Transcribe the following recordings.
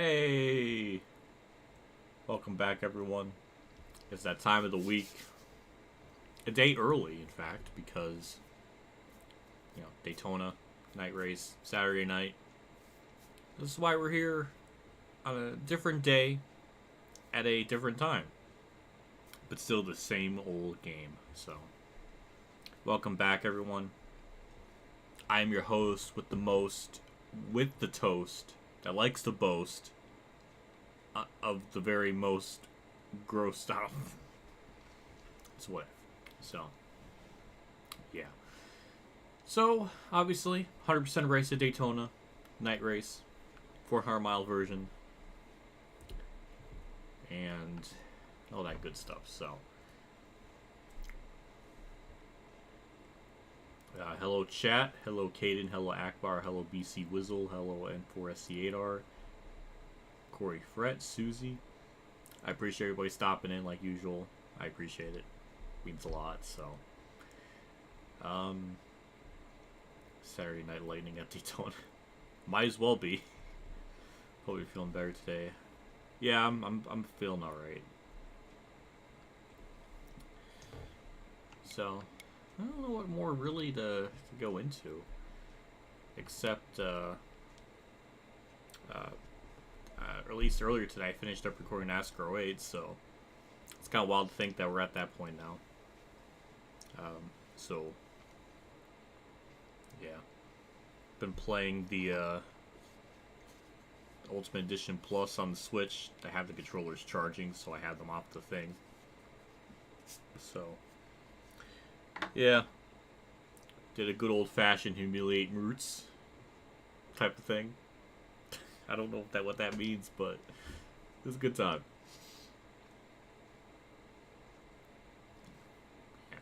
Hey! Welcome back, everyone. It's that time of the week. A day early, in fact, because, Daytona, night race, Saturday night. This is why we're here on a different day at a different time. But still the same old game, so. Welcome back, everyone. I am your host with the most, with the toast, that likes to boast of the very most grossed out. It's what. So, yeah. So, obviously, 100% race at Daytona, night race, 400-mile version, and all that good stuff. So, hello chat, hello Caden, hello Akbar, hello BC Wizzle, hello N4SC8R, Corey Fret, Susie. I appreciate everybody stopping in like usual. I appreciate it. Means a lot. So, Saturday Night Lightning at Daytona. Might as well be. Hope you're feeling better today. Yeah, I'm feeling all right. So, I don't know what more really to go into, except at least earlier today I finished up recording NASCAR 08, so it's kind of wild to think that we're at that point now. So yeah, been playing the Ultimate Edition Plus on the Switch. I have the controllers charging, so I have them off the thing. So yeah, did a good old-fashioned humiliate roots type of thing. I don't know what that means, but it was a good time. Yeah.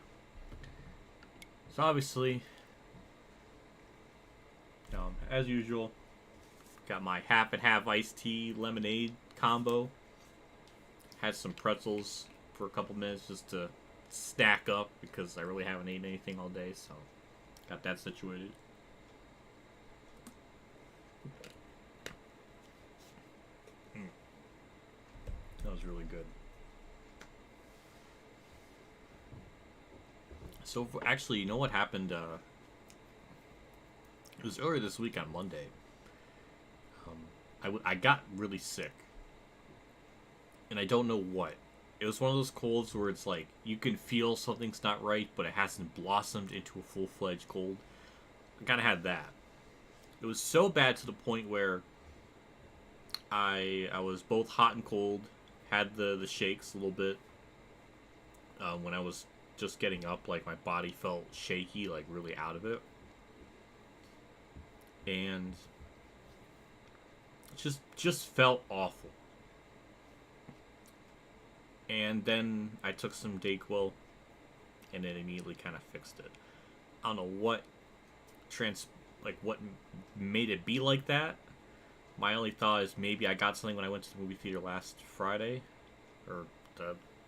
So obviously, as usual, got my half and half iced tea lemonade combo. Had some pretzels for a couple minutes just to snack up because I really haven't eaten anything all day, so got that situated. That was really good. So, actually, you know what happened? It was earlier this week on Monday. I got really sick. And I don't know what. It was one of those colds where it's like, you can feel something's not right, but it hasn't blossomed into a full-fledged cold. I kind of had that. It was so bad to the point where I was both hot and cold. Had the shakes a little bit. When I was just getting up, like my body felt shaky, like really out of it. And just felt awful. And then I took some Dayquil, and it immediately kind of fixed it. I don't know what what made it be like that. My only thought is maybe I got something when I went to the movie theater last Friday, or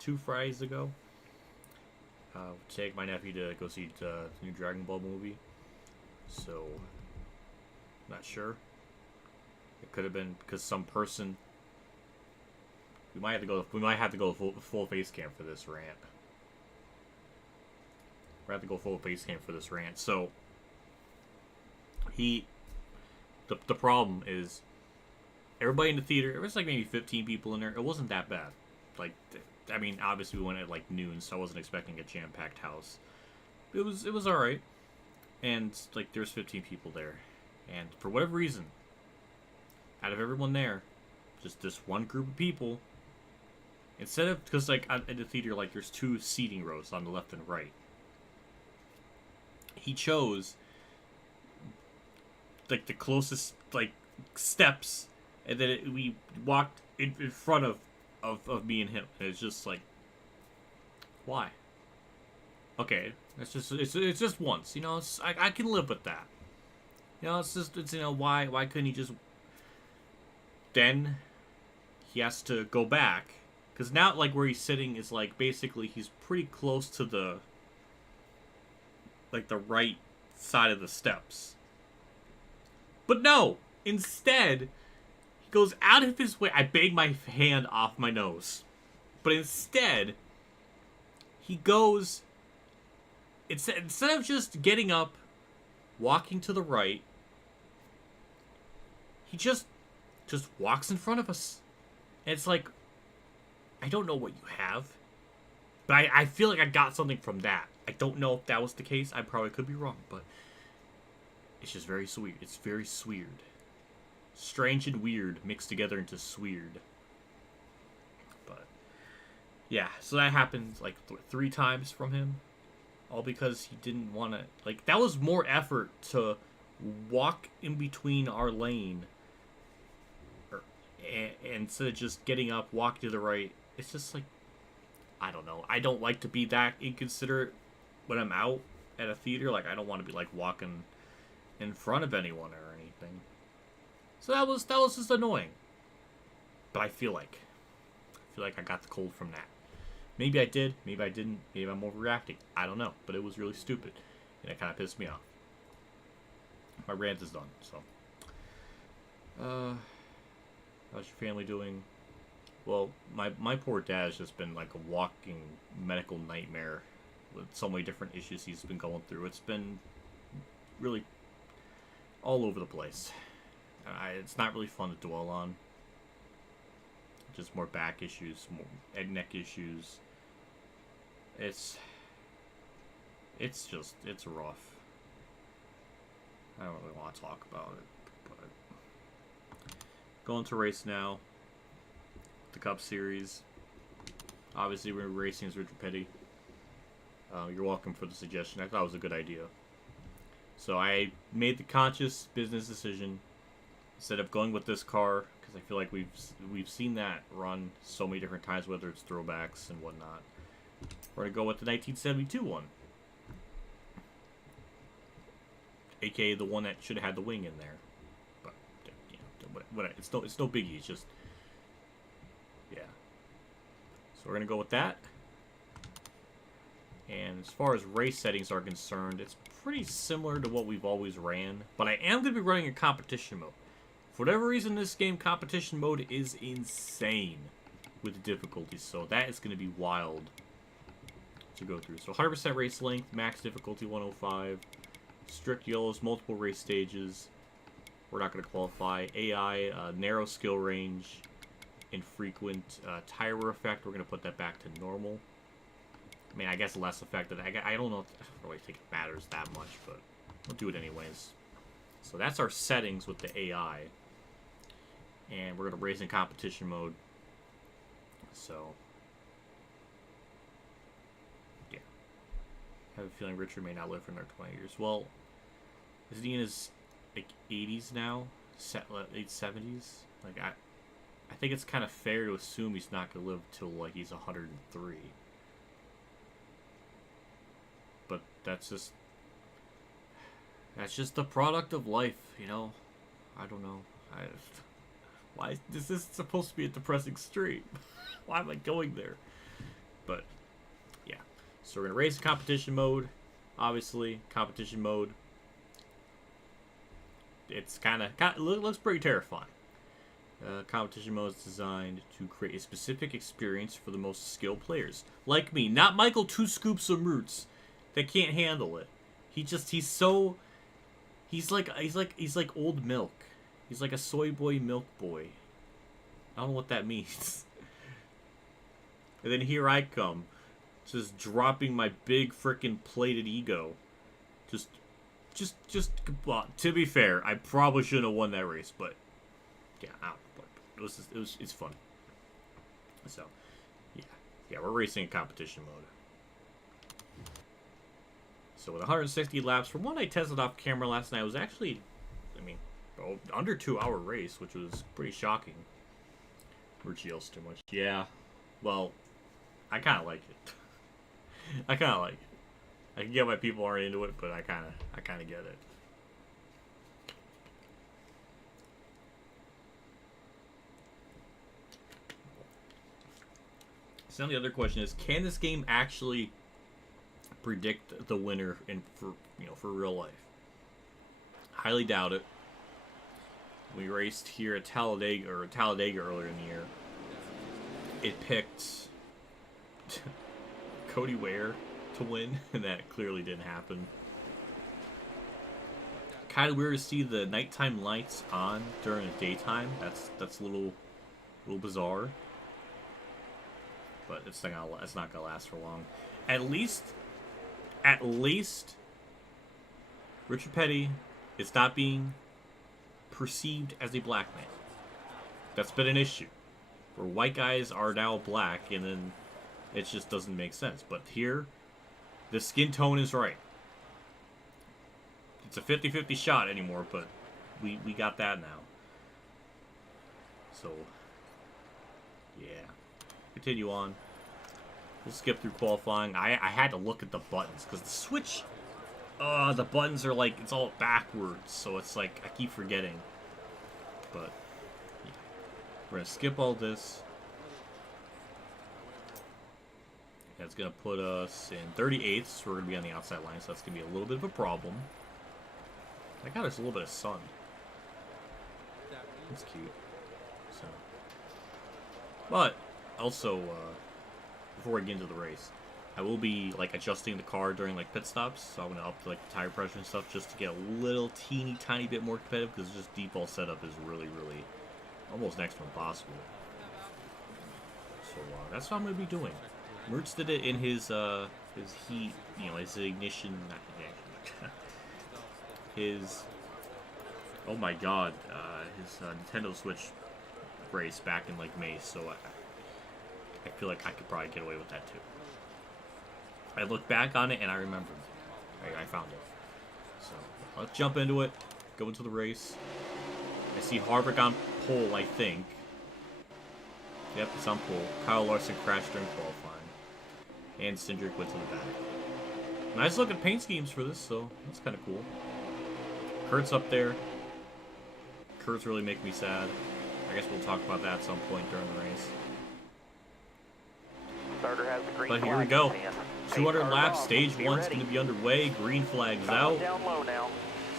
2 Fridays ago. Take my nephew to go see the new Dragon Ball movie. So, not sure. It could have been because some person. We might have to go full face cam for this rant. We have to go full face cam for this rant. So, the problem is. Everybody in the theater, there was like maybe 15 people in there. It wasn't that bad. Like, I mean, obviously we went at like noon, so I wasn't expecting a jam-packed house. It was all right, and like there's 15 people there, and for whatever reason, out of everyone there, just this one group of people, instead of because like at the theater, like there's 2 seating rows on the left and right. He chose like the closest like steps. And then we walked in front of me and him. And it's just like, why? Okay, it's just once. I can live with that. Why couldn't he just? Then he has to go back because now like where he's sitting is like basically he's pretty close to the right side of the steps. But no, instead. goes out of his way. I bang my hand off my nose. But instead, he goes... Instead of just getting up, walking to the right, he just walks in front of us. And it's like, I don't know what you have. But I feel like I got something from that. I don't know if that was the case. I probably could be wrong, but it's just very sweet. It's very sweird. Strange and weird mixed together into sweird. But yeah, so that happened like 3 times from him. All because he didn't want to... Like, that was more effort to walk in between our lane. And instead of just getting up, walk to the right. It's just like... I don't know. I don't like to be that inconsiderate when I'm out at a theater. Like, I don't want to be, like, walking in front of anyone or anything. So that was just annoying. But I feel like I got the cold from that. Maybe I did, maybe I didn't, maybe I'm overreacting. I don't know, but it was really stupid. And it kind of pissed me off. My rant is done, so. How's your family doing? Well, my poor dad has just been like a walking medical nightmare with so many different issues he's been going through. It's been really all over the place. It's not really fun to dwell on. Just more back issues, more neck issues. It's rough. I don't really want to talk about it, but going to race now. The Cup Series. Obviously, we're racing as Richard Petty. You're welcome for the suggestion. I thought it was a good idea. So I made the conscious business decision instead of going with this car, because I feel like we've seen that run so many different times, whether it's throwbacks and whatnot. We're gonna go with the 1972 one, aka the one that should have had the wing in there. But you know, whatever. It's no biggie. It's just yeah. So we're gonna go with that. And as far as race settings are concerned, it's pretty similar to what we've always ran. But I am gonna be running a competition mode. For whatever reason, this game competition mode is insane with the difficulties, so that is going to be wild to go through. So 100% race length, max difficulty 105, strict yellows, multiple race stages. We're not going to qualify. AI, narrow skill range, infrequent tire wear effect. We're going to put that back to normal. I mean, I guess less effective. I don't know. I don't really think it matters that much, but we'll do it anyways. So that's our settings with the AI. And we're going to race in competition mode. So, yeah. I have a feeling Richard may not live for another 20 years. Well, is he in his like 80s now? Late 70s? Like, I think it's kind of fair to assume he's not going to live till like he's 103. But that's just the product of life, you know? I don't know. Why is this supposed to be a depressing stream? Why am I going there? But, yeah. So we're going to race in competition mode. Obviously, competition mode. It's looks pretty terrifying. Competition mode is designed to create a specific experience for the most skilled players. Like me. Not Michael Two Scoops of Roots that can't handle it. He's like old milk. He's like a soy boy, milk boy. I don't know what that means. And then here I come, just dropping my big frickin' plated ego. Well, to be fair, I probably shouldn't have won that race, but yeah, it's fun. So, yeah, we're racing in competition mode. So with 160 laps, from what I tested off camera last night, it was actually, I mean, under 2-hour race, which was pretty shocking. Rich yells too much. Yeah, well, I kind of like it. I kind of like it. I can get why people aren't into it, but I kind of get it. So the other question is, can this game actually predict the winner for real life? Highly doubt it. we raced here at Talladega earlier in the year, it picked Cody Ware to win, and that clearly didn't happen. Kind of weird to see the nighttime lights on during the daytime. That's a little bizarre. But it's not gonna last for long. At least Richard Petty is not being perceived as a black man. That's been an issue. Where white guys are now black, and then it just doesn't make sense. But here, the skin tone is right. It's a 50-50 shot anymore, but we got that now. So, yeah. Continue on. We'll skip through qualifying. I had to look at the buttons, because the switch... the buttons are like, it's all backwards, so it's like, I keep forgetting. But, yeah. We're going to skip all this. That's going to put us in 38th, so we're going to be on the outside line, so that's going to be a little bit of a problem. I got us a little bit of sun. That's cute. So, but also, before we get into the race, I will be like adjusting the car during like pit stops. So I'm gonna up like the tire pressure and stuff just to get a little tiny bit more competitive, because just default setup is really almost next to impossible. So that's what I'm gonna be doing. Mertz did it in his heat, his ignition, not ignition. His, oh my god, his Nintendo Switch race back in like May, so I feel like I could probably get away with that too. I look back on it and I remembered. I found it. So let's jump into it, go into the race. I see Harvick on pole, I think. Yep, it's on pole. Kyle Larson crashed during qualifying. And Cindric went to the back. Nice looking paint schemes for this, so that's kind of cool. Kurt's up there. Kurt's really making me sad. I guess we'll talk about that at some point during the race. Starter has the green but here we go. 200 laps. Stage 1's going to be underway. Green flag's out. Down low now.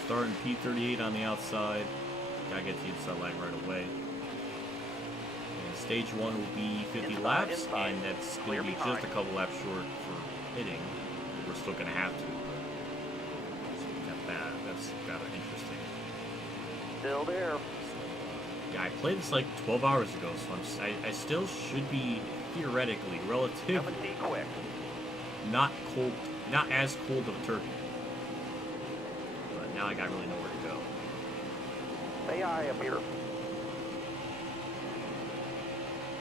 Starting P38 on the outside. Gotta get the inside line right away. And stage 1 will be 50 laps, and that's going to be just a couple laps short for hitting. But we're still going to have to. That's kind of interesting. Still there. Yeah, I played this like 12 hours ago, so I still should be theoretically relatively quick. not as cold of a turkey. But now I got really nowhere to go. Stay high up here.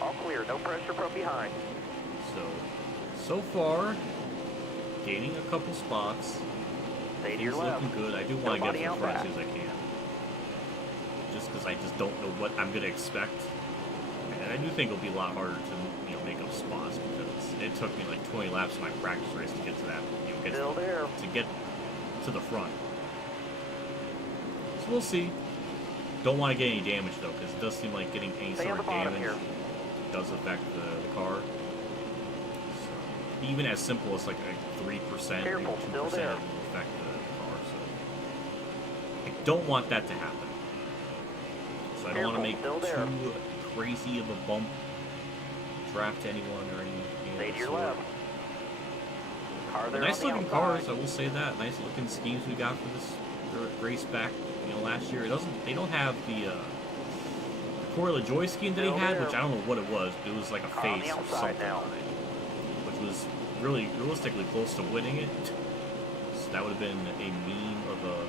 All clear, no pressure from behind. So far, gaining a couple spots. Stay to your It's left. looking good. I do want to get to the front as soon as I can. Just because I just don't know what I'm going to expect. And I do think it'll be a lot harder to make up spots, because it took me like 20 laps of my practice race to get to that. To get to the front. So we'll see. Don't want to get any damage though, because it does seem like getting any sort of damage does affect the car. So, even as simple as like a 3% or 2% will affect the car. So I don't want that to happen. So I don't want to make too crazy of a bump draft anyone or anything. Stay to your left. Nice looking cars, I will say that. Nice looking schemes we got for this race back, last year. They don't have the Corey LaJoie scheme that he had, which I don't know what it was, but it was like a face or something on it, which was really realistically close to winning it. So that would have been a meme of a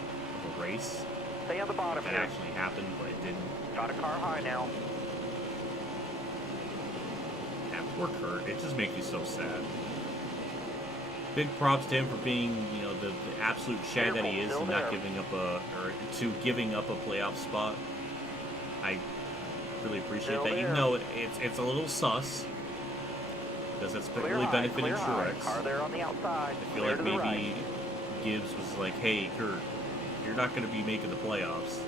race. Stay on the bottom that here. actually happened, but it didn't. Got a car high now. Yeah, poor Kurt. It just makes me so sad. Big props to him for being, the absolute shad that he is, and not giving up giving up a playoff spot. I really appreciate that, even though it's a little sus, because it's really benefiting Truex. Car there on the outside. I feel like maybe Gibbs was like, "Hey, Kurt, you're not going to be making the playoffs.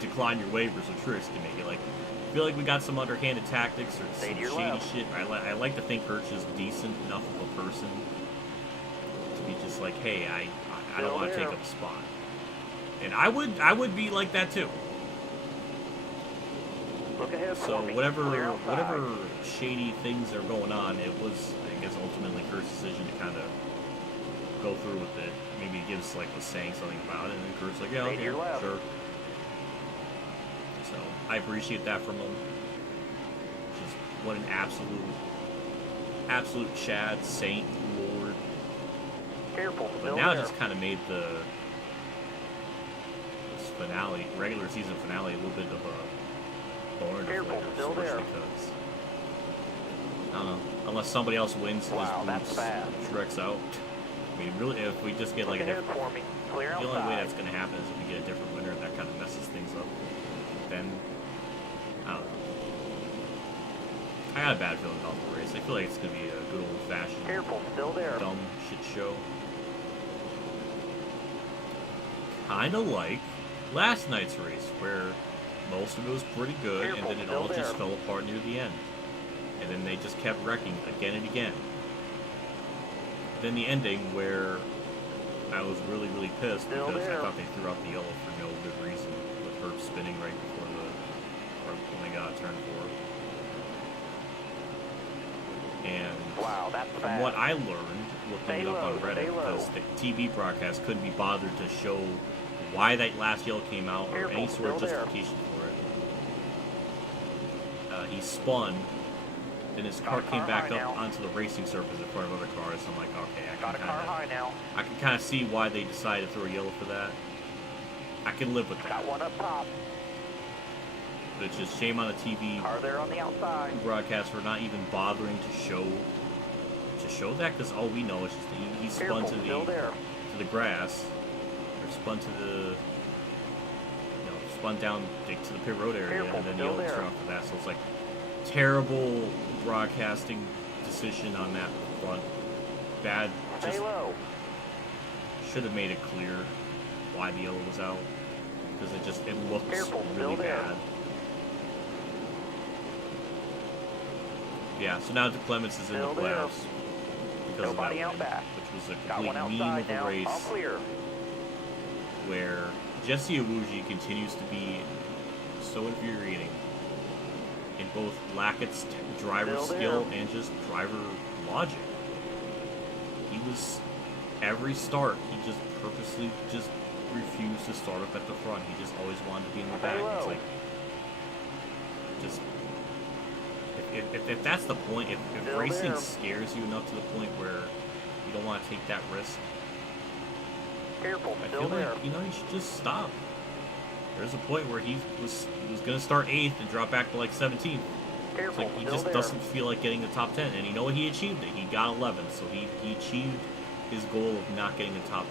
Decline your waivers so Truex can make it." Like, I feel like we got some underhanded tactics or some shady shit. I like to think Kurt's just decent enough of a person to be just like, hey, I don't want to take up a spot. And I would be like that too. Look ahead So for me. whatever Clear outside. shady things are going on, it was, I guess, ultimately Kurt's decision to kind of go through with it. Maybe he gives was saying something about it, and then Kurt's like, yeah, Stay to your left. sure. So I appreciate that from him. Just what an absolute Chad saint lord. Careful, But still now it there. just kind of made this finale, regular season finale, a little bit of a boner Careful, deflator, still of course, there. because I don't know, unless somebody else wins, and Wow, this that's boots fast. Shreks out. I mean, really, if we just get Look a ahead different, for me. Clear the outside. only way that's going to happen is if we get a different winner, and that kind of messes things up. Then I don't know. I got a bad feeling about the race. I feel like it's going to be a good old-fashioned Careful, still there. dumb shit show. Kind of like last night's race, where most of it was pretty good, Careful, and then it still all just there. fell apart near the end. And then they just kept wrecking again and again. Then the ending, where I was really, really pissed Still because there. I thought they threw out the yellow for no good reason, with her spinning right before when they got a turn 4. And Wow, that's from fast. what I learned looking Stay it up on low, Reddit, stay low. because the TV broadcast couldn't be bothered to show why that last yellow came out or Careful, any sort of still there. justification for it. He spun, then his car Got a came car back high up now. onto the racing surface in front of other cars. I'm like, okay, Got a car high now. I can kind of see why they decided to throw a yellow for that. I can live with that. Got one up top. But it's just shame on the TV Car there on the outside. broadcast for not even bothering to show that, because all we know is just he spun Careful, to still there. the grass, or spun to the spun down to the pit road area, Careful, and then still yelled there. after that. So it's like terrible broadcasting decision on that front. Bad. Stay Just low. should have made it clear why the yellow was out, because it looks Careful, really still there. bad. Yeah, so now DeClements is in the Still there. playoffs because Nobody of out that win, back. which was a Got complete one meme outside of a now. race, All clear. where Jesse Iwuji continues to be so infuriating in both Lackett's driver Still skill there. and just driver logic. He was, every start, he just purposely just refused to start up at the front. He just always wanted to be in the back. It's like, just, if that's the point, if Still racing there. scares you enough to the point where you don't want to take that risk, Careful, I still feel there. like, you should just stop. There's a point where he was going to start 8th and drop back to 17th. It's Careful, like he still just there. doesn't feel like getting the top 10. And you know what? He achieved it. He got 11th, so he achieved his goal of not getting the top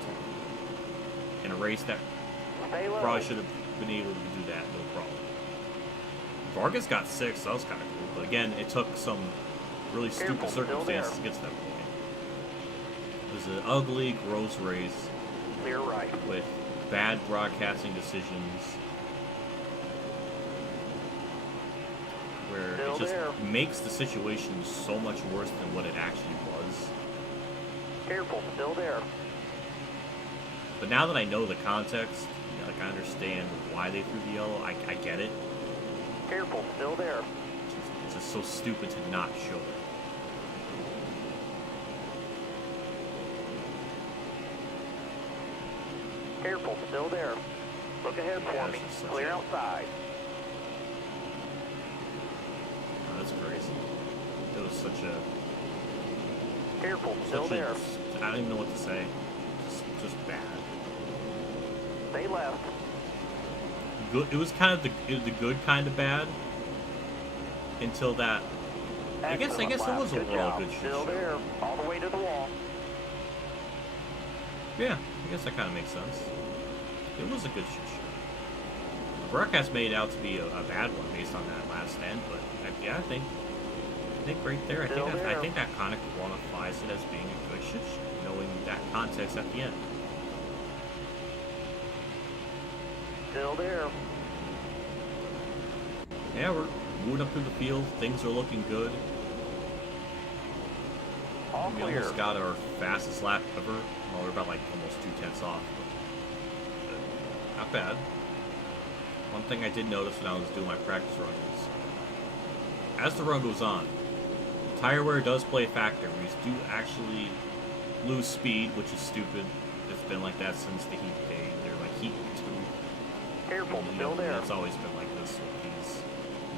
10. In a race that Stay low. probably should have been able to do that, no problem. Vargas got 6th, so that was kind of cool. But again, it took some really stupid Careful, still circumstances to there. get to that point. It was an ugly, gross race Clear right. with bad broadcasting decisions, where Still it just there. makes the situation so much worse than what it actually was. Careful, still there. But now that I know the context, I understand why they threw the yellow, I get it. Careful, still there. It's just so stupid to not show it. Careful, still there. Look ahead Yeah, for me. this is such Clear a- outside. Oh, that's crazy. It was such a... Careful, still Such a, there. I don't even know what to say. Just bad. Stay left. Good. It was kind of the good kind of bad until that. I guess it Excellent was lap. overall job. a good shit Still show. there. All the way to the wall. Yeah, I guess that kind of makes sense. It was a good shit show. The broadcast made it out to be a bad one based on that last end, but yeah, I think right there, I think that kind of qualifies it as being a good shit show, knowing that context at the end. Still there. Yeah, we're moving up through the field. Things are looking good. All We clear. almost got our fastest lap ever. Well, we're about almost 2/10 off. But not bad. One thing I did notice when I was doing my practice run is as the run goes on, tire wear does play a factor. We do actually lose speed, which is stupid. It's been like that since the heat day. They're like heat 2. Careful, You still know, there. it's always been like this with these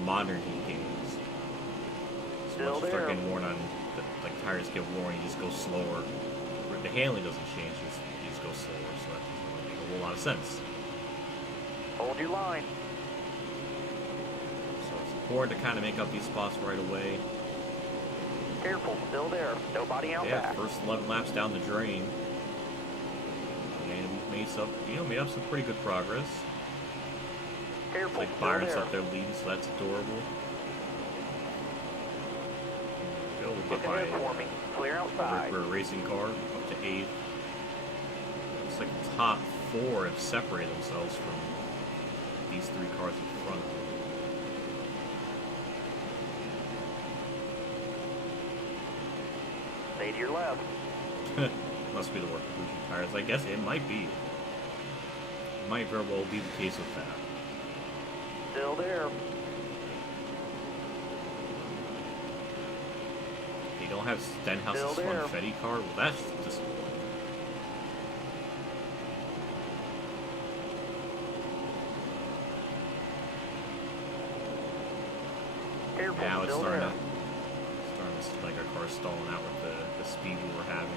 modern heat games. So Still once you start there. getting worn on, like tires get worn, you just go slower. The handling doesn't change, you just go slower. So that doesn't really make a whole lot of sense. Hold your line. So it's important to kind of make up these spots right away. Careful, still there. Nobody out Yeah, back. first 11 laps down the drain. And we've made up some pretty good progress. Careful, Like still Byron's there. up there leading, so that's adorable. There we go, we'll Look get by ahead for me. Clear outside. a racing car up to 8th. Looks like the top 4 have separated themselves from these 3 cars in front of them. Stay to your left. Must be the work of losing tires. I guess it might be. It might very well be the case with that. Still there. They don't have Stenhouse's Still there. Funfetti car? Well, that's disappointing. Careful, Now it's still starting there. to see like our car stalling out with the speed we were having.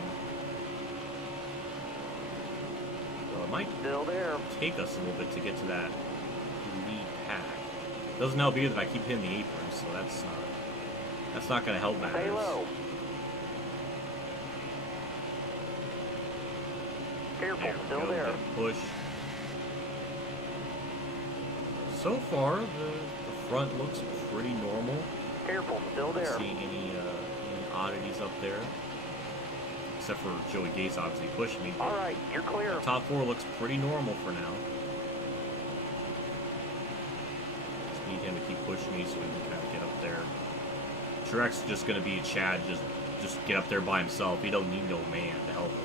So it might Still there. take us a little bit to get to that lead pack. Doesn't help either that I keep hitting the apron, so that's not going to help Stay matters. low. Careful, There we still go, there. get a push. So far, the front looks pretty normal. Careful, still Don't there. see any oddities up there. Except for Joey Gates obviously pushed me. All right, you're clear. Top 4 looks pretty normal for now. Just need him to keep pushing me so we can kind of get up there. Truex is just going to be a Chad, just get up there by himself. He don't need no man to help him.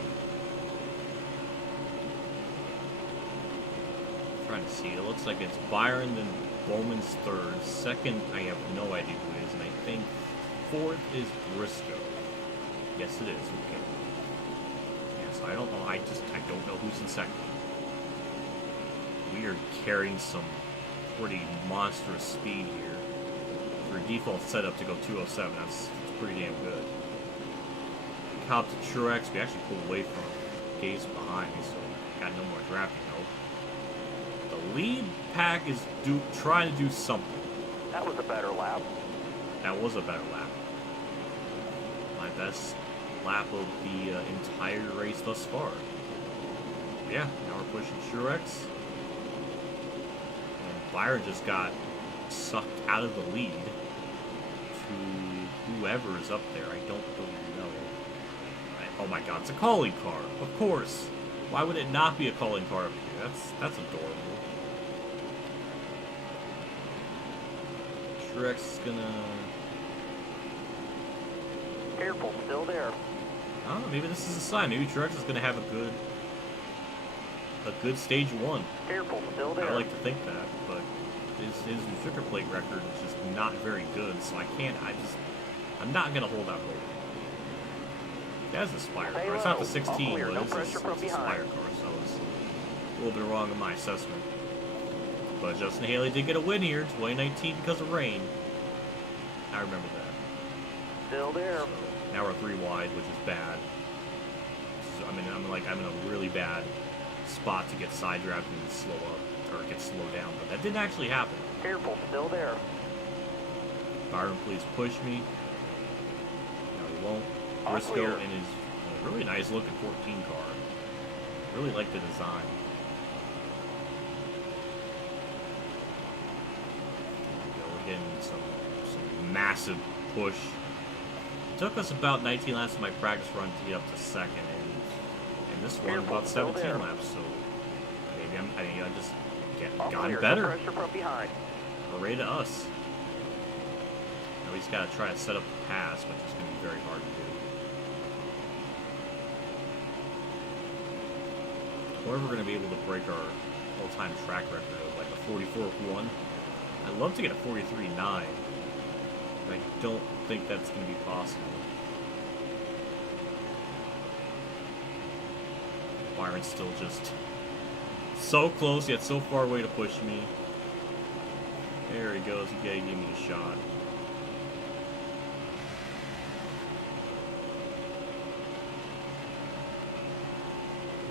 Trying to see. It looks like it's Byron, then Bowman's 3rd. 2nd, I have no idea who it is, and I think 4th is Briscoe. Yes, it is. Okay. Yes, I don't know. I don't know who's in 2nd. We are carrying some pretty monstrous speed here. For default setup to go 207, that's pretty damn good. Cop to Truex. We actually pulled away from Gates behind me, so got no more drafting help. The lead pack is trying to do something. That was a better lap. That was a better lap. My best lap of the entire race thus far. Yeah, now we're pushing Truex. And Byron just got sucked out of the lead to whoever is up there. I don't really know. Oh my god, it's a calling car. Of course. Why would it not be a calling car up here? That's adorable. Truex is gonna... Careful, still there. I don't know, maybe this is a sign. Maybe Truex is gonna have a good stage 1. Careful, still there. I like to think that, but his restrictor plate record is just not very good, so I'm not gonna hold out hope. That's the Spire car. It's not the 16, clear. but No it's pressure a from Spire behind. car, so I was a little bit wrong in my assessment. But Justin Haley did get a win here in 2019 because of rain. I remember that. Still there. So now we're 3 wide, which is bad. I'm in a really bad spot to get side drafted and slow up, or get slowed down, but that didn't actually happen. Careful, still there. Byron, please push me. No, he won't. All Briscoe clear. in his really nice looking 14 car. Really like the design. We're getting some massive push. It took us about 19 laps of my practice run to get up to 2nd, and this one Careful, about still 17 there. laps. So maybe I just All gotten clear. better. No pressure from behind. Hooray to us. Now we just got to try to set up the pass, which is going to be very hard to do. Or we're going to be able to break our all-time track record of like a 44.1. I'd love to get a 43.9. I don't think that's going to be possible. Byron's still just so close, yet so far away to push me. There he goes. You gotta give me a shot.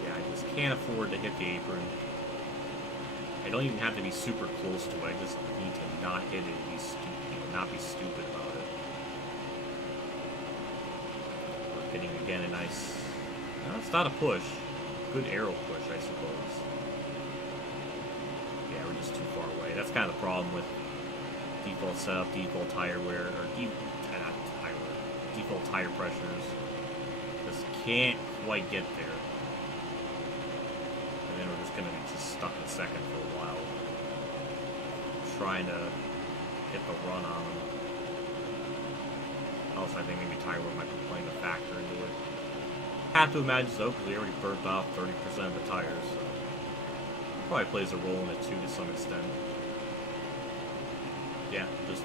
Yeah, I just can't afford to hit the apron. I don't even have to be super close to it. I just need to not hit it and be not be stupid about it. We're hitting again a nice... No, it's not a push. Good arrow push, I suppose. Yeah, we're just too far away. That's kind of the problem with default setup, default tire wear, or not tire wear, default tire pressures. Just can't quite get there. And then we're just gonna be just stuck in second for a while, trying to get the run on them. Also, I think maybe tire wear might be playing a factor into it. Have to imagine so, because we already burnt off 30% of the tires. So probably plays a role in it too to some extent. Yeah, just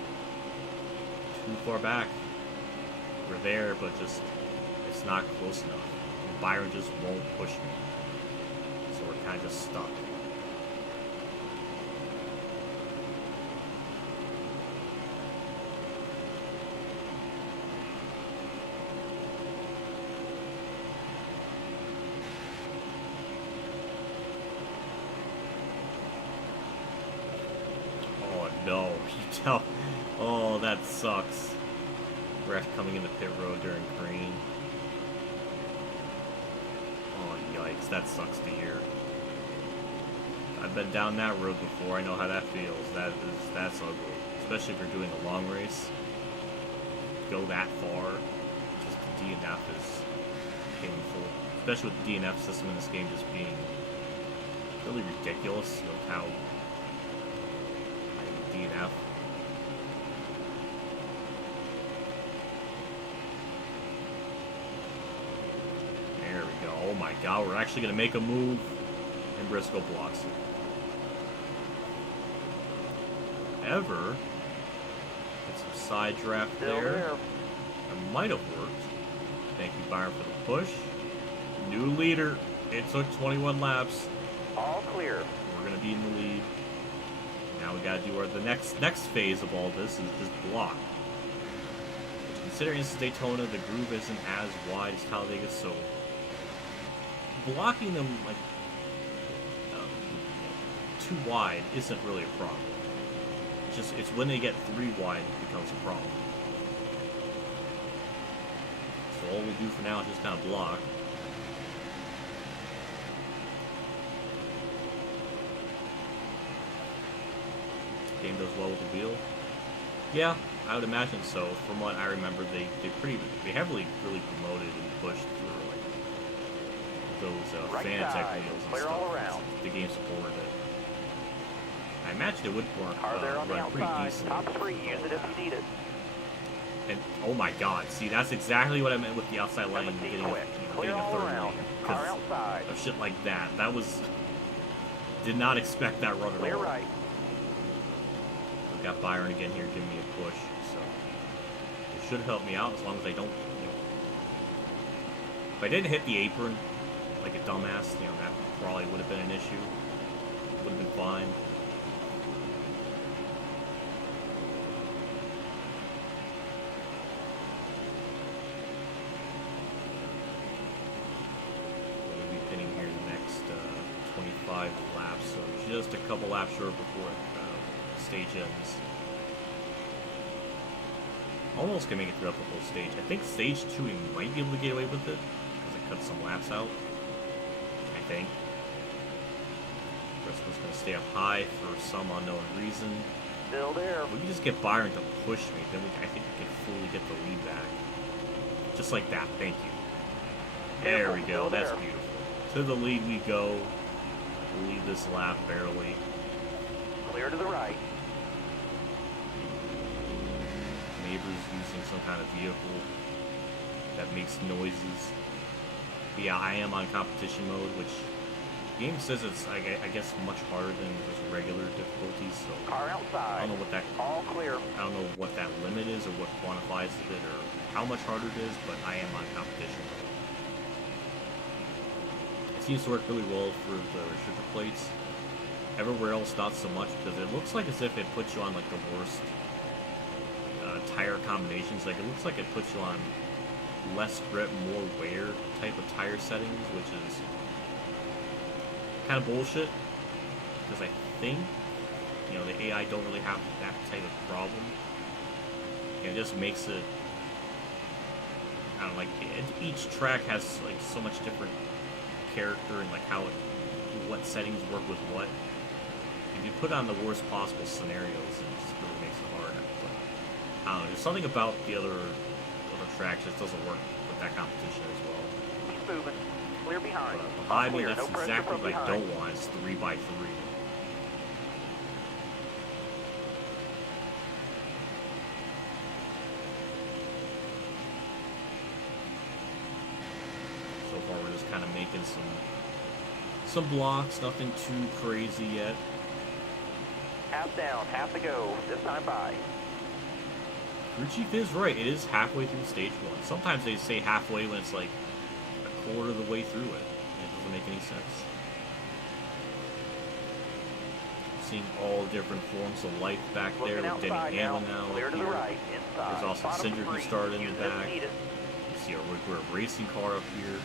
too far back. We're there, but just it's not close enough. And Byron just won't push me. So we're kind of just stuck. No, you tell. Oh, that sucks. Ref coming in the pit road during green. Oh, yikes. That sucks to hear. I've been down that road before. I know how that feels. That's ugly. Especially if you're doing a long race. Go that far. Just the DNF is painful. Especially with the DNF system in this game just being really ridiculous. With how DNF. There we go. Oh my god, we're actually going to make a move. And Briscoe blocks it. However, get some side draft there. That might have worked. Thank you, Byron, for the push. New leader. It took 21 laps. All clear. We're going to be in the lead. Now we gotta do the next phase of all this is just block. Considering this is Daytona, the groove isn't as wide as Talladega, so blocking them like too wide isn't really a problem. It's when they get 3 wide it becomes a problem. So all we'll do for now is just kind of block. Game does well with the wheel. Yeah, I would imagine so. From what I remember, they heavily really promoted and pushed for like those right Fanatec side, wheels and clear stuff. all around. The game supported it. I imagine it would run pretty decently. Top free, use it if you need it. And oh my god, see that's exactly what I meant with the outside line and getting a third lane. Because of shit like that. That was did not expect that run at all. Clear right. Got Byron again here giving me a push, so it should help me out as long as I don't, if I didn't hit the apron like a dumbass, that probably would have been an issue. Would have been fine. We'll be pinning here the next 25 laps, so just a couple laps short before stage ends. Almost can make it throughout the whole stage. I think stage 2 we might be able to get away with it because it cuts some laps out. I think. Briscoe's going to stay up high for some unknown reason. Still there. If we can just get Byron to push me, then I think we can fully get the lead back. Just like that. Thank you. There we go. That's beautiful. To the lead we go. We'll lead this lap barely. Clear to the right. Neighbors using some kind of vehicle that makes noises. But yeah, I am on competition mode, which game says it's, I guess, much harder than just regular difficulties, so Car outside. I don't know what that, All clear. I don't know what that limit is or what quantifies it or how much harder it is, but I am on competition. It seems to work really well for the restrictor plates. Everywhere else, not so much, because it looks like as if it puts you on like the worst tire combinations. Like it looks like it puts you on less grip, more wear type of tire settings, which is kind of bullshit. Because I think, you know, the AI don't really have that type of problem. And it just makes it, I don't know, like each track has like so much different character and like how it, what settings work with what. If you put on the worst possible scenarios, it just really makes it hard. But, I don't know, there's something about the other tracks that doesn't work with that competition as well. Keep moving. Clear behind. But behind me, Clear. that's No pressure exactly from what I behind. don't want. It's 3x3. So far, we're just kind of making some blocks, nothing too crazy yet. Half down, half to go. This time by. Crew Chief is right. It is halfway through stage 1. Sometimes they say halfway when it's like a quarter of the way through it. It doesn't make any sense. Seeing all different forms of life back there Looking with Denny outside Hamlin now. Clear to the here. right. Inside. There's also Bottom Cinder who three. started in Use the it if back. needed. You see we're a racing car up here.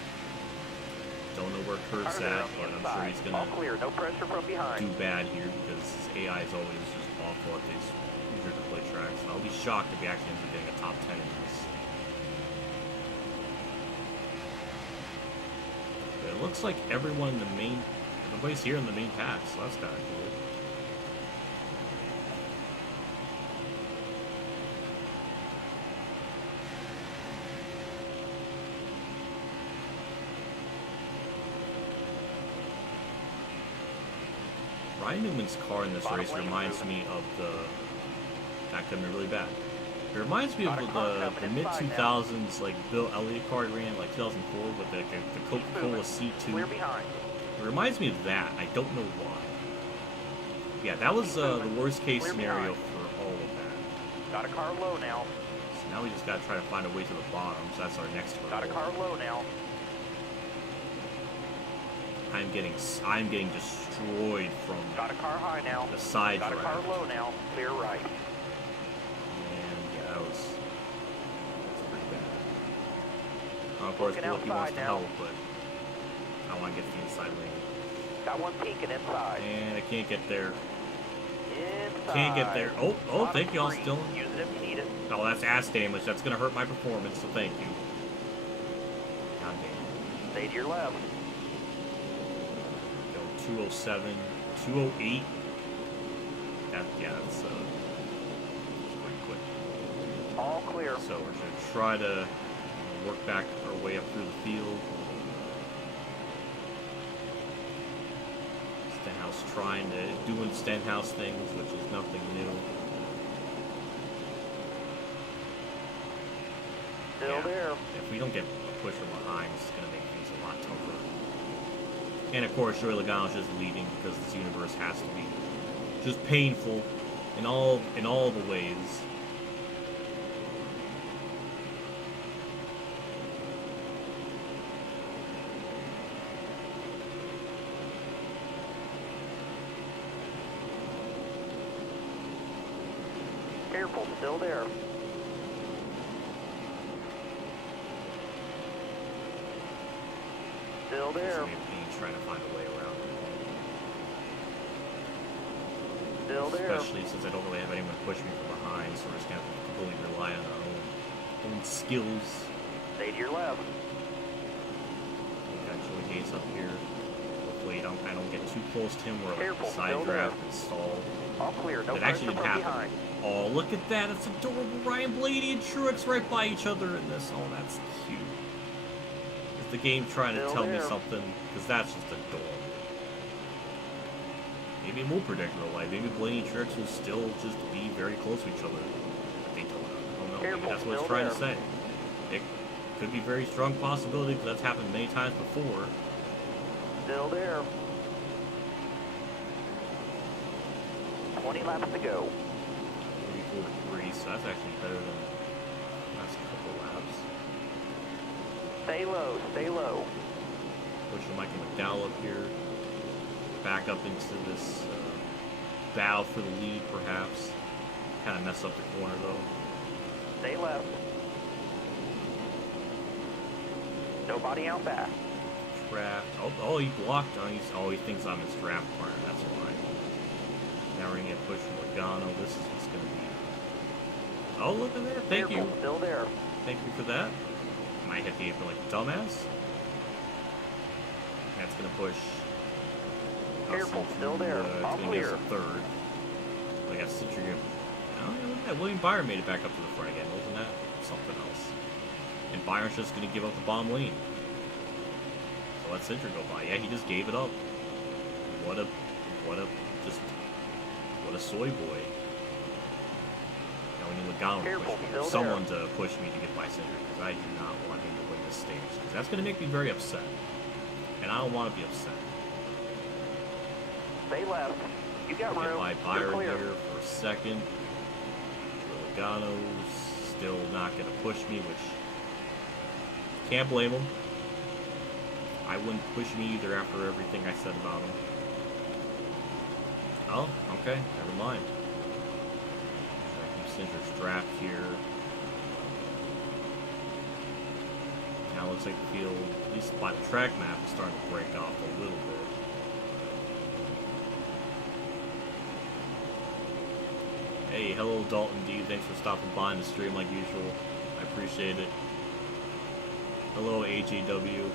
Don't know where Kurt's Car there at, on the but I'm sure inside. he's gonna All clear. No pressure from behind. do bad here because his AI is always just awful at these easier to play tracks. And I'll be shocked if he actually ends up getting a top 10 in this. But it looks like everyone in the main, everybody's here in the main pack, so that's kind of cool. Ryan Newman's car in this race reminds me of the, that could be really bad. It reminds me of the mid-2000s, like, Bill Elliott car he ran in, like, 2004 with the Coca-Cola C2. Clear behind. It reminds me of that. I don't know why. Yeah, that was the worst-case scenario for all of that. Got a car low now. So now we just gotta try to find a way to the bottom, so that's our next Got a hurdle. car low now. I'm getting destroyed from Got a car high now. the side Got a car drive. low now. Clear right. And yeah, that's pretty bad. Of course, Looking Wilkie wants outside to now. help, but I want to get to the inside lane. Got one peeking inside. And I can't get there. Inside. Can't get there. Oh, Bottom thank you, three. Dylan. Use it if you need it. Oh, that's ass damage. That's going to hurt my performance, so thank you. God damn. Stay to your left. Go 207, 208. Yeah, that's pretty quick. All clear. So we're going to try to work back our way up through the field. Stenhouse doing Stenhouse things, which is nothing new. Still there. If we don't get a push from behind, it's going to make things a lot tougher. And of course, Joey Logano's just leading because this universe has to be just painful in all the ways. Careful. Still there. Still It's there. gonna be a pain trying to find a way around it. Still there. Especially since I don't really have anyone to push me from behind, so we're just gonna have to completely rely on our own skills. Stay to your left. We got Joey Hayes up here. Hopefully I don't get too close to him where like Careful, side still draft there. and stall. All clear. No That pressure actually from didn't happen. behind. Oh, look at that. It's adorable. Ryan Blaney and Truex right by each other in this. Oh, that's cute. Is the game trying to Still tell me there. something? Because that's just adorable. Maybe it will predict real life. Maybe Blaney and Truex will still just be very close to each other at Daytona. I don't know. Maybe Careful, that's what it's still trying to there. say. It could be a very strong possibility because that's happened many times before. Still there. 20 laps to go. 44.3, so that's actually better than the last couple laps. Stay low, stay low. Pushing Michael McDowell up here. Back up into this battle for the lead, perhaps. Kind of mess up the corner, though. Stay left. Nobody out back. Draft. Oh, he blocked. He thinks I'm his draft partner. That's why. Now we're going to get pushed from Logano. This is what's going to be. Oh, look at that. Thank you. Still there. Thank you for that. Might hit the apron like a dumbass. That's going to push. Careful, still there. All clear. Third. I got Citrium. Oh, yeah, look at that. William Byron made it back up to the front again. Wasn't that something else? And Byron's just going to give up the bomb lane. So let Citrium go by. Yeah, he just gave it up. What a soy boy. Now we need Logano to push me. Someone to push me to get by Citrium, because I do not want him to win this stage. Because that's going to make me very upset. And I don't want to be upset. Stay left. You got room. Get by Byron here for a second. Logano's still not going to push me, which can't blame him. I wouldn't push me either after everything I said about him. Oh, okay, never mind. Cinder's draft here. Now it looks like the field, at least by the track map, is starting to break off a little bit. Hey, hello Dalton D. Thanks for stopping by in the stream like usual. I appreciate it. Hello AJW.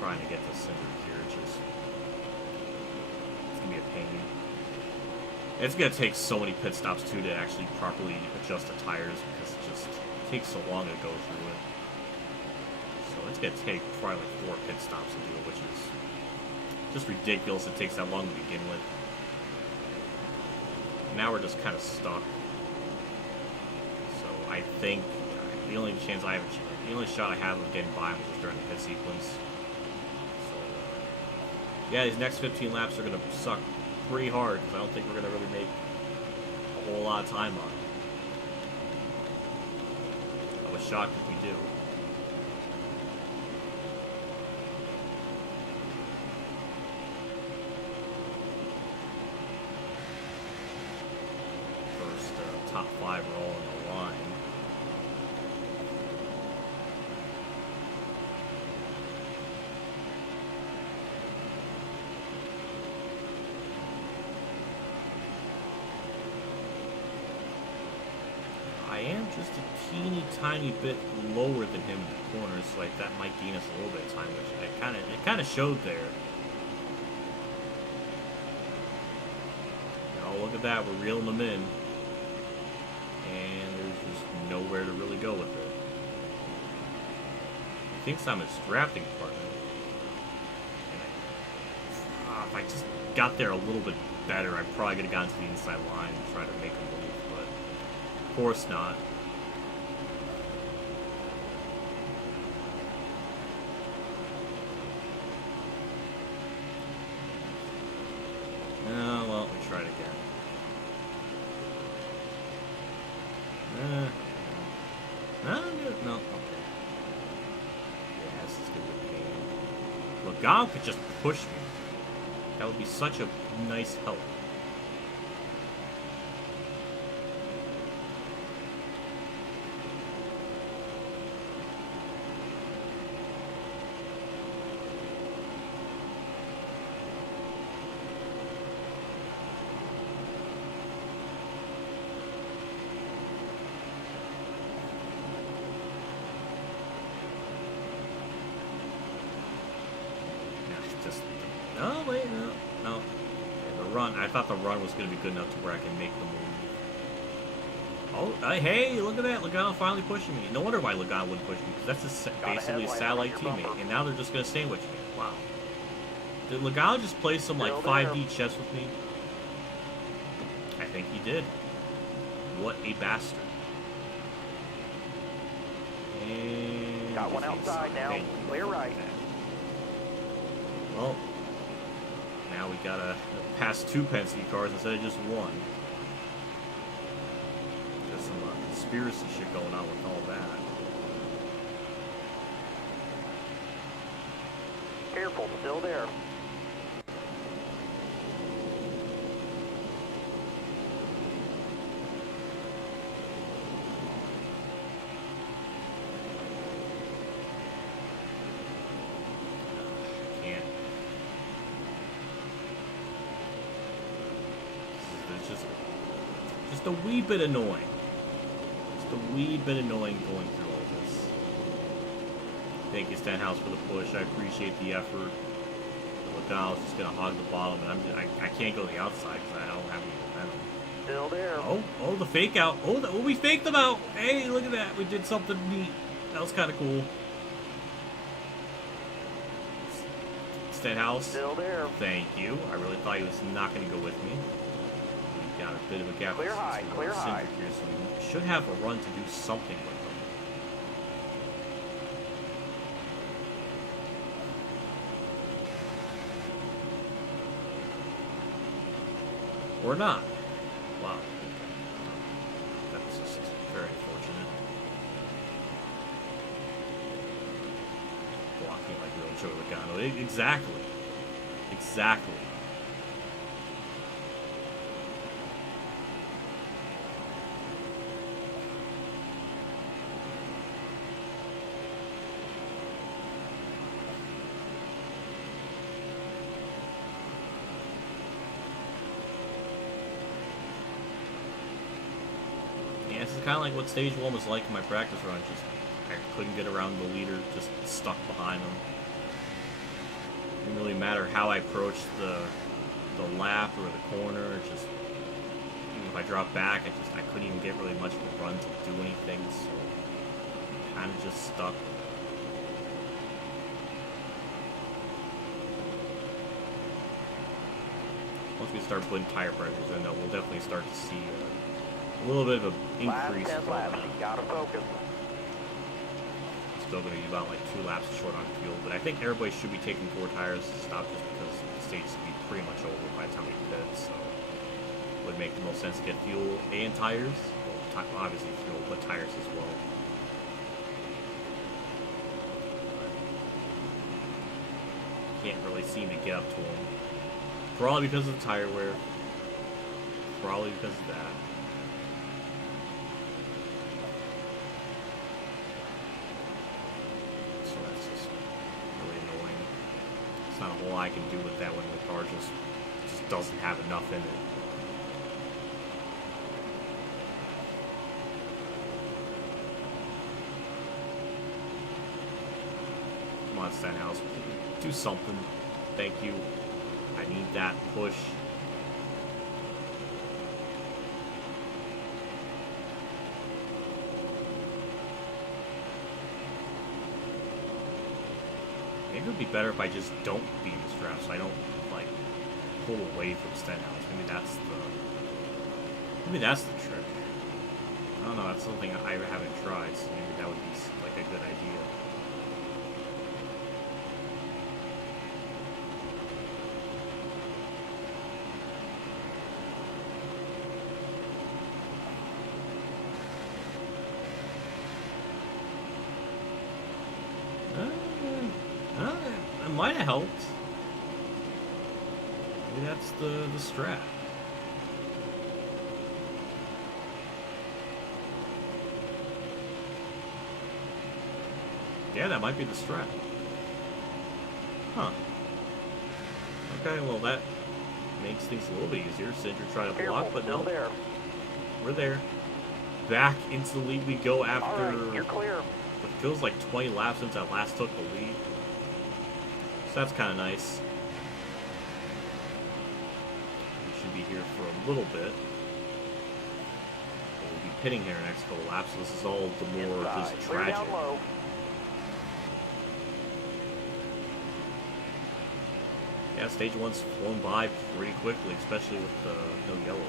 Trying to get the Cinder here, it's gonna be a pain. It's gonna take so many pit stops too to actually properly adjust the tires, because it just takes so long to go through it. So it's gonna take probably like 4 pit stops to do it, which is just ridiculous. It takes that long to begin with. Now we're just kind of stuck. So I think the only chance I have, the only shot I have of getting by him is just during the pit sequence. Yeah, these next 15 laps are going to suck pretty hard, because I don't think we're going to really make a whole lot of time on it. I was shocked if we do. First, top 5 are all in the line. I am just a teeny tiny bit lower than him in the corners, so like that might gain us a little bit of time, which it kind of showed there. Oh, look at that, we're reeling them in, and there's just nowhere to really go with it. He thinks I'm his drafting partner. And if I just got there a little bit better, I probably could have gotten to the inside line and tried to make him move. Of course not. Oh, well, we tried again. No, no, okay. Yeah, this is gonna be a pain. Logano could just push me. That would be such a nice help. Oh, wait, no. The run, I thought the run was going to be good enough to where I can make the move. Oh, hey, look at that. Logano finally pushing me. No wonder why Logano wouldn't push me, because that's basically a satellite teammate. And now they're just going to sandwich me. Wow. Did Logano just play some, like, 5D chess with me? I think he did. What a bastard. And Got one outside now. Clear right. Well, now we gotta pass 2 Penske cars instead of just one. There's some conspiracy shit going on with all that. Careful, still there. Just a wee bit annoying. Just a wee bit annoying going through all this. Thank you, Stenhouse, for the push. I appreciate the effort. O'Donnell's just gonna hog the bottom, and I can't go to the outside because I don't have any momentum. Still there. Oh, the fake out. Oh, we faked them out. Hey, look at that. We did something neat. That was kind of cool. Stenhouse. Still there. Thank you. I really thought he was not going to go with me. We've got a bit of a gap. Clear high, clear high. Here, so we should have a run to do something with them. Or not. Wow. That's just very unfortunate. Blocking like real Joe Logano. Exactly. Exactly. This is kind of like what stage 1 was like in my practice run. Just I couldn't get around the leader, just stuck behind him. Didn't really matter how I approached the lap or the corner. Just even if I dropped back, I couldn't even get really much of a run to do anything. So kind of just stuck. Once we start putting tire pressures in, though, we'll definitely start to see a little bit of an increase. Last 10 laps, you gotta focus. Still going to be about like 2 laps short on fuel, but I think everybody should be taking 4 tires to stop just because the stage is going to be pretty much over by the time we pit, so it would make the most sense to get fuel and tires. Well, obviously fuel, but tires as well. Can't really seem to get up to them. Probably because of the tire wear. Probably because of that. Not a whole lot I can do with that when the car just doesn't have enough in it. Come on, Stenhouse, do something. Thank you. I need that push. Maybe it would be better if I just don't be in this draft, so I don't like pull away from Stenhouse. Maybe that's the trick. I don't know. That's something I haven't tried, so maybe that would be like a good idea. It might have helped. Maybe that's the strat. Yeah, that might be the strat. Huh. Okay, well that makes things a little bit easier since you're trying to block, but no. There. We're there. Back into the lead we go after. All right, you're clear. It feels like 20 laps since I last took the lead. So that's kind of nice. We should be here for a little bit. We'll be pitting here next couple laps, so this is all the more just tragic. Down low. Yeah, stage 1's flown by pretty quickly, especially with no yellows.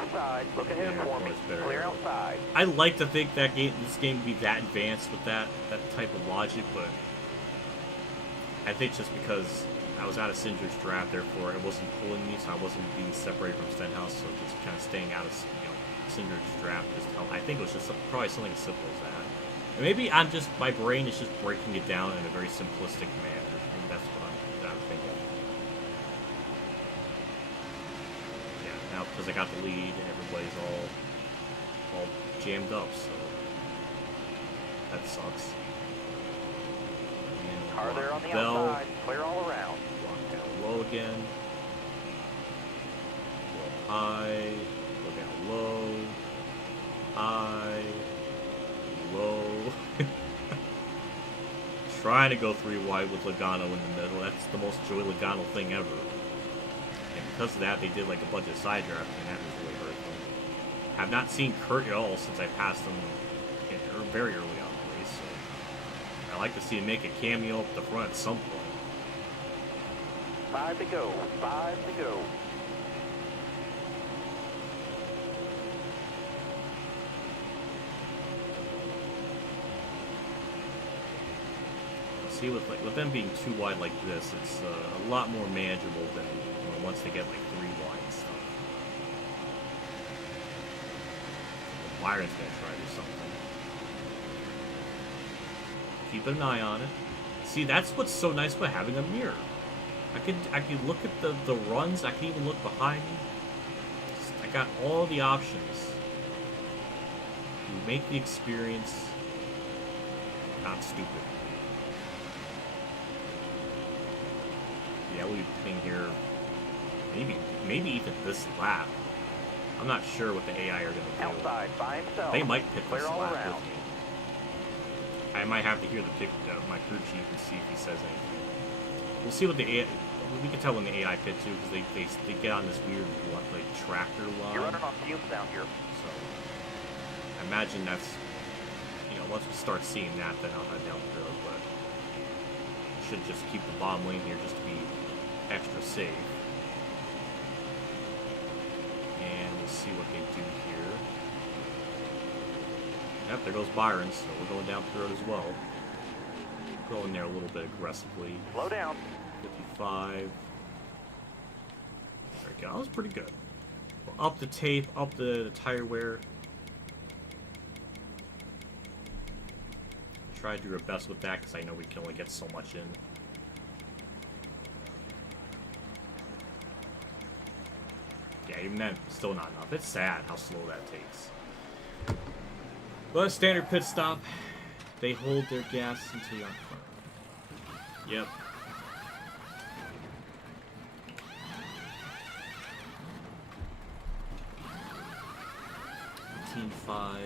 Left side. Look ahead Yeah, for me. much better. Clear outside. I like to think that this game would be that advanced with that type of logic, but I think just because I was out of Cinder's draft, therefore it wasn't pulling me, so I wasn't being separated from Stenhouse, so just kind of staying out of Cinder's draft just helped. I think it was just probably something as simple as that. And maybe my brain is just breaking it down in a very simplistic manner. Maybe that's what I'm thinking. Yeah, now because I got the lead and everybody's all jammed up, so that sucks. And Car there on the bell, outside. Clear all around. walk down low again. Go high, go down low, high, low. Trying to go 3 wide with Logano in the middle. That's the most Joey Logano thing ever. And because of that, they did like a bunch of side drafting, and that was really hurtful. I've not seen Kurt at all since I passed him very early on in the race. So I like to see him make a cameo up the front at some point. 5 to go. 5 to go. See, with them being too wide like this, it's a lot more manageable than once they get like 3 wide and stuff. Byron's gonna try to do something. Keep an eye on it. See, that's what's so nice about having a mirror. I can look at the runs. I can even look behind me. I got all the options. You make the experience not stupid. Yeah, we'll be putting here maybe even this lap. I'm not sure what the AI are going to do. Outside by himself. They might pick this Clear all lap around. with me. I might have to hear the pick my crew chief and see if he says anything. We'll see what the AI. We can tell when the AI pit too, because they get on this weird like tractor line. You're running on fumes down here. So I imagine that's once we start seeing that, then I'll head down the road. But I should just keep the bottom lane here just to be extra safe. And we'll see what they do here. Yep, there goes Byron, so we're going down the road as well. Going there a little bit aggressively. Slow down. 55. There we go. That was pretty good. We'll up the tape, up the tire wear. Try to do our best with that because I know we can only get so much in. Yeah, even then, still not enough. It's sad how slow that takes. But a standard pit stop. They hold their gas until you're on front. Yep. .5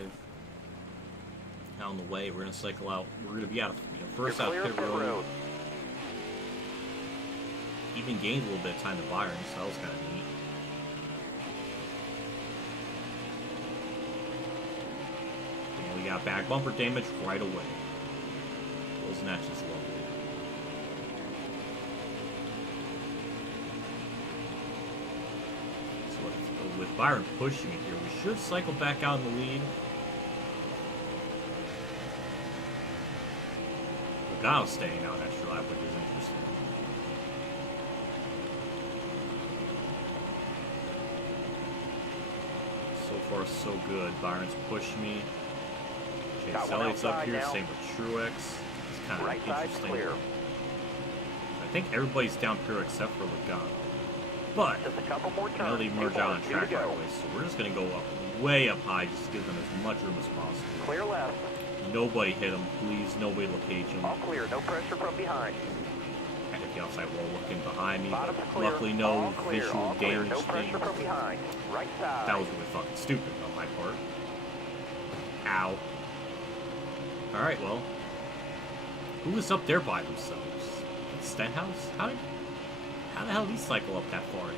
on the way. We're gonna cycle out. We're gonna be out of first out pit road. Even gained a little bit of time to Byron, so that was kind of neat. And we got back bumper damage right away. Wasn't that just lovely? So with Byron pushing it here, we should cycle back out in the lead. Logano staying out extra lap, which is interesting. So far, so good. Byron's pushed me. Chase Elliott's up here, now. same with Truex. It's kind of Right side interesting. clear. I think everybody's down here except for Logano. But Just a couple more I know turns. they merge out on 2 track to right go. away, so we're just going to go up way up high, just to give them as much room as possible. Clear left. Nobody hit him, please. Nobody locate him. All clear. No pressure from behind. I hit the outside wall looking behind me. Bottom's But clear. luckily, no All clear. visual All clear. damage No thing. pressure from behind. Right side. That was really fucking stupid on my part. Ow. Alright, well. Who was up there by themselves? Stenhouse? How the hell did he cycle up that far ahead?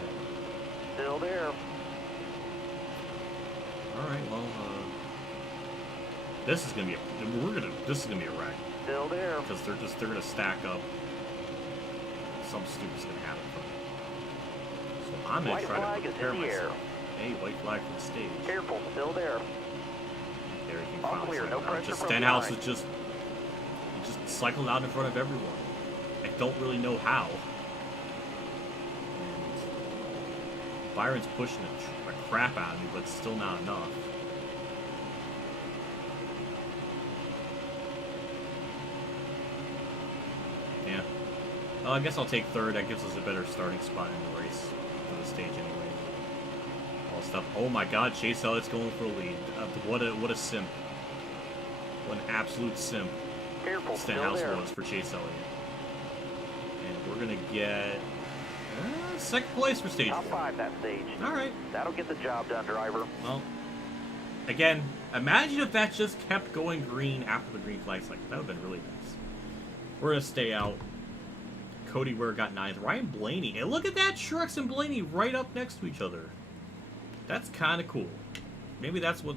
Still there. Alright, well, this is gonna be a wreck. Still there. Because they're gonna stack up. Something stupid's gonna happen. So I'm gonna White try flag to is prepare in the air. myself. Hey, white flag for the stage. Careful, still there. Everything All finally clear, settled no out. pressure Just from Stenhouse behind. is just cycled out in front of everyone. I don't really know how. And Byron's pushing the crap out of me, but still not enough. Yeah. Well, I guess I'll take third. That gives us a better starting spot in the race for the stage anyway. All stuff. Oh my God, Chase Elliott's going for a lead. What a simp. What an absolute simp Careful, still Stenhouse there. was for Chase Elliott. And we're gonna get second place for stage Top 4. 5 that stage. All right. That'll get the job done, driver. Well, again, imagine if that just kept going green after the green flag cycle. That would have been really nice. We're gonna stay out. Cody Ware got 9th. Ryan Blaney. And look at that, Truex and Blaney right up next to each other. That's kind of cool. Maybe that's what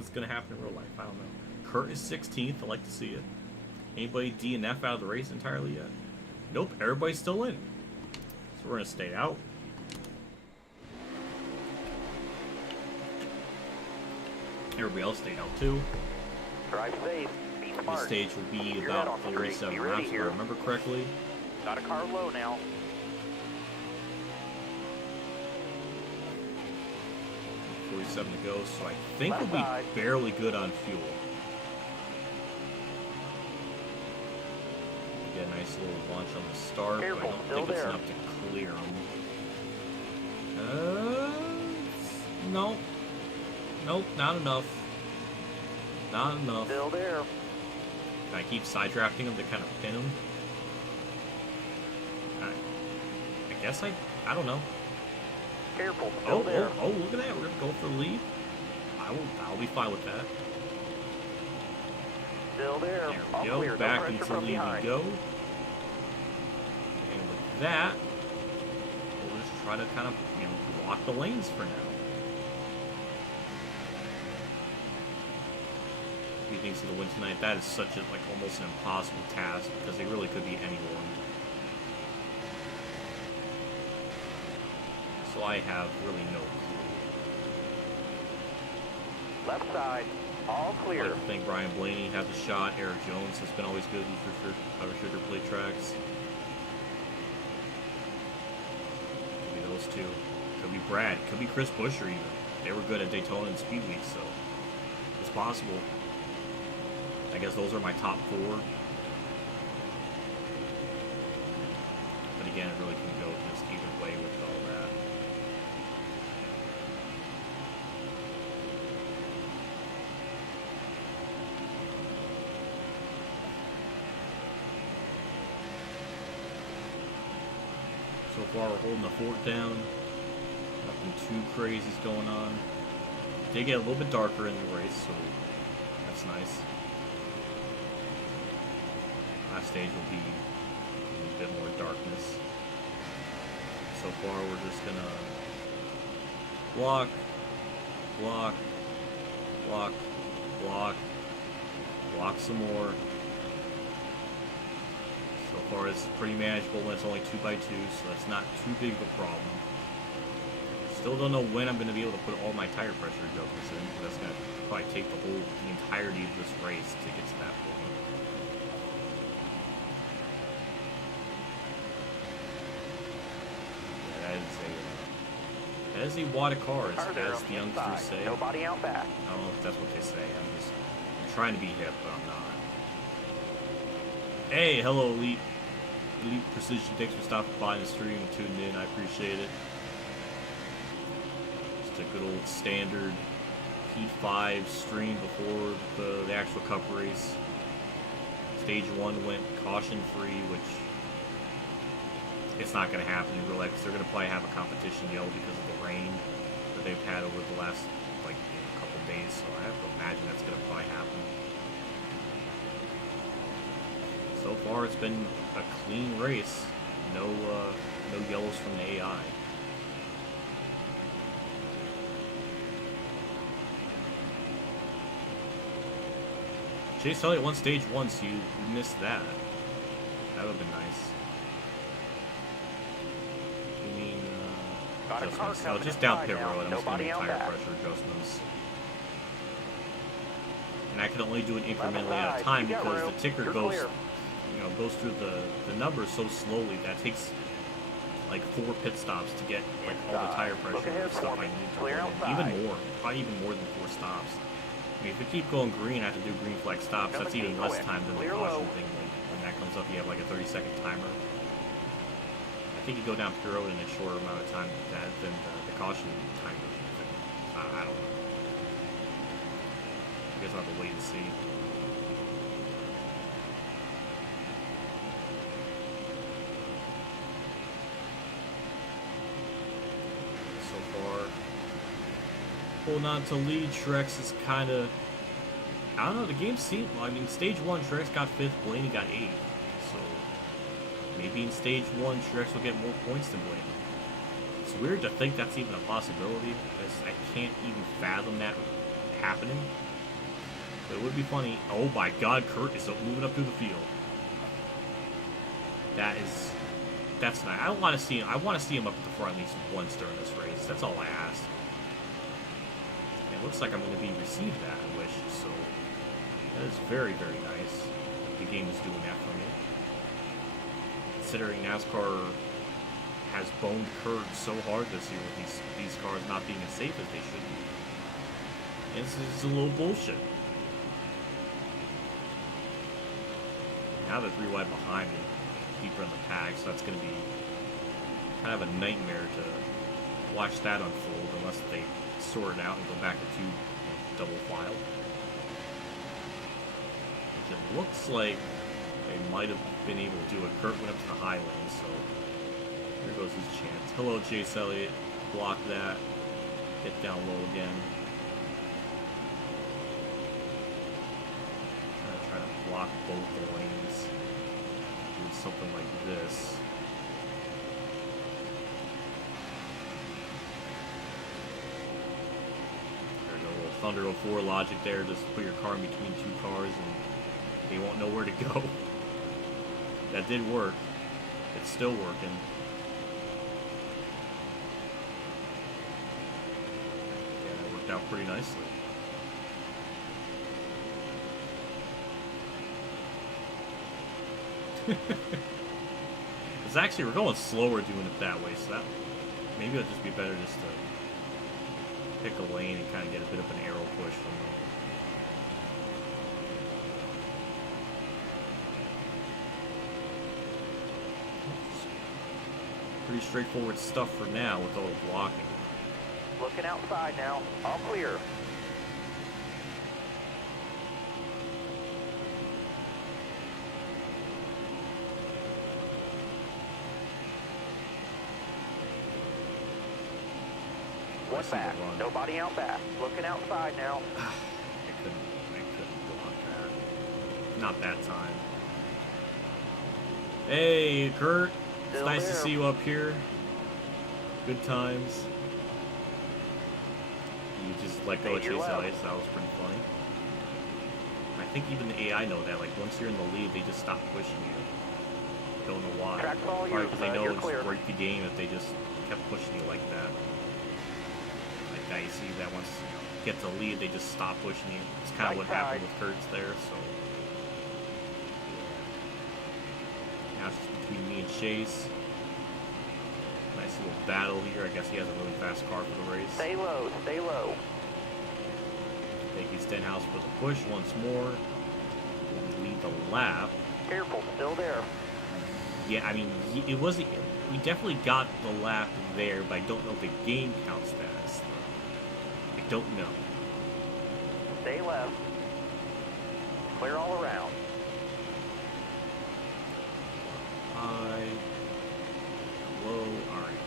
is going to happen in real life. I don't know. Kurt is 16th. I like to see it. Anybody DNF out of the race entirely yet? Nope. Everybody's still in. So we're going to stay out. Everybody else stayed out too. Drive safe. Be This smart. stage will be You're out about on the straight. 37 Be ready laps, if I here. remember correctly. Got a car low now. 47 to go, so I think Left we'll be side. barely good on fuel. Get a nice little launch on the start, Careful, but I don't still think it's there. enough to clear them. No. Nope, not enough. Not enough. Still there. Can I keep side drafting them to kind of pin them? I guess I don't know. Careful, still there. Oh, look at that. We're going to go for the lead. I'll be fine with that. Still there. There All we go. clear. No Back pressure into from lead behind. we go. And with that, we'll just try to kind of, block the lanes for now. Who thinks of the win tonight? That is such a, almost an impossible task because they really could be anyone. So I have really no clue. Left side. All clear. I think Brian Blaney has a shot. Eric Jones has been always good for sugar plate tracks. Could be those two. Could be Brad. Could be Chris Buescher even. They were good at Daytona and Speed Week, so it's possible. I guess those are my top 4. But again, it really can go just either way with all that. So far, we're holding the fort down. Nothing too crazy is going on. They get a little bit darker in the race, so that's nice. Last stage will be a bit more darkness. So far, we're just gonna block, block, block, block, block some more. So far, it's pretty manageable when it's only 2x2, so that's not too big of a problem. Still don't know when I'm going to be able to put all my tire pressure adjustments in, because that's going to probably take the entirety of this race to get to that point. Yeah, that is a wad of cars, Car there as on the the youngsters inside. say. Nobody out back. I don't know if that's what they say. I'm trying to be hip, but I'm not. Hey, hello, Elite Precision. Thanks for stopping by the stream and tuning in. I appreciate it. Just a good old standard P5 stream before the actual Cup race. Stage 1 went caution-free, which it's not going to happen in real life because they're going to probably have a competition yellow because of the rain that they've had over the last couple days. So I have to imagine that's going to probably happen. So far, it's been a clean race. No yellows from the AI. Chase Elliott won stage 1, so you missed that. That would have been nice. You mean, adjustments. So just down pit road, I'm just going to do tire pressure adjustments. And I can only do it incrementally at a time because the ticker goes, you know, goes through the numbers so slowly that it takes like 4 pit stops to get like all the tire pressure and stuff I need to run. Even more, probably even more than 4 stops. I mean, if we keep going green, I have to do green flag stops. That's even less time than the caution thing. When that comes up, you have like a 30-second timer. I think you go down pit road in a shorter amount of time than the caution timer. I don't know. I guess I'll have to wait and see. So far, holding on to lead. Trex is kind of, I don't know, the game seemed, I mean, stage 1, Trex got 5th, Blaney got 8th. So, maybe in stage 1, Trex will get more points than Blaney. It's weird to think that's even a possibility, because I can't even fathom that happening. But it would be funny. Oh my god, Kurt is moving up through the field. That's nice. I want to see him up at the front at least once during this race. That's all I ask. It looks like I'm going to be received that, I wish. So that is very, very nice. The game is doing that for me. Considering NASCAR has boned Kurt so hard this year with these cars not being as safe as they should be. And this is a little bullshit. Now they're 3 wide behind me, deeper in the pack, so that's going to be kind of a nightmare to watch that unfold unless they sort it out and go back to 2 double file. Which it looks like they might have been able to do it. Kurt went up to the high lane, so here goes his chance. Hello, Chase Elliott. Block that. Get down low again. Try to block both the lanes. Do something like this. There's a little Thunder 04 logic there. Just put your car in between 2 cars and they won't know where to go. That did work. It's still working. Yeah, that worked out pretty nicely. It's actually, we're going slower doing it that way, so that maybe it'll just be better just to pick a lane and kind of get a bit of an arrow push from them. Pretty straightforward stuff for now with all the blocking. Looking outside now. All clear. One back. Nobody out back. Looking outside now. I couldn't block that. Not that time. Hey, Kurt. It's nice to see you up here. Good times. You just let go of Chase Elliott, so that was pretty funny. I think even the AI know that. Like, once you're in the lead, they just stop pushing you. Don't know why. Probably because they know it'll just break the game if they just kept pushing you like that. Now you see that once you get the lead, they just stop pushing you. It's kind of what happened with Kurt's there, so. Now it's just between me and Chase. Nice little battle here. I guess he has a really fast car for the race. Stay low, stay low. Thank you, Stenhouse, for the push once more. We'll lead the lap. Careful, still there. Yeah, I mean, it wasn't. We definitely got the lap there, but I don't know if the game counts that as. I don't know. Stay left. Clear all around. High. Low. Alright.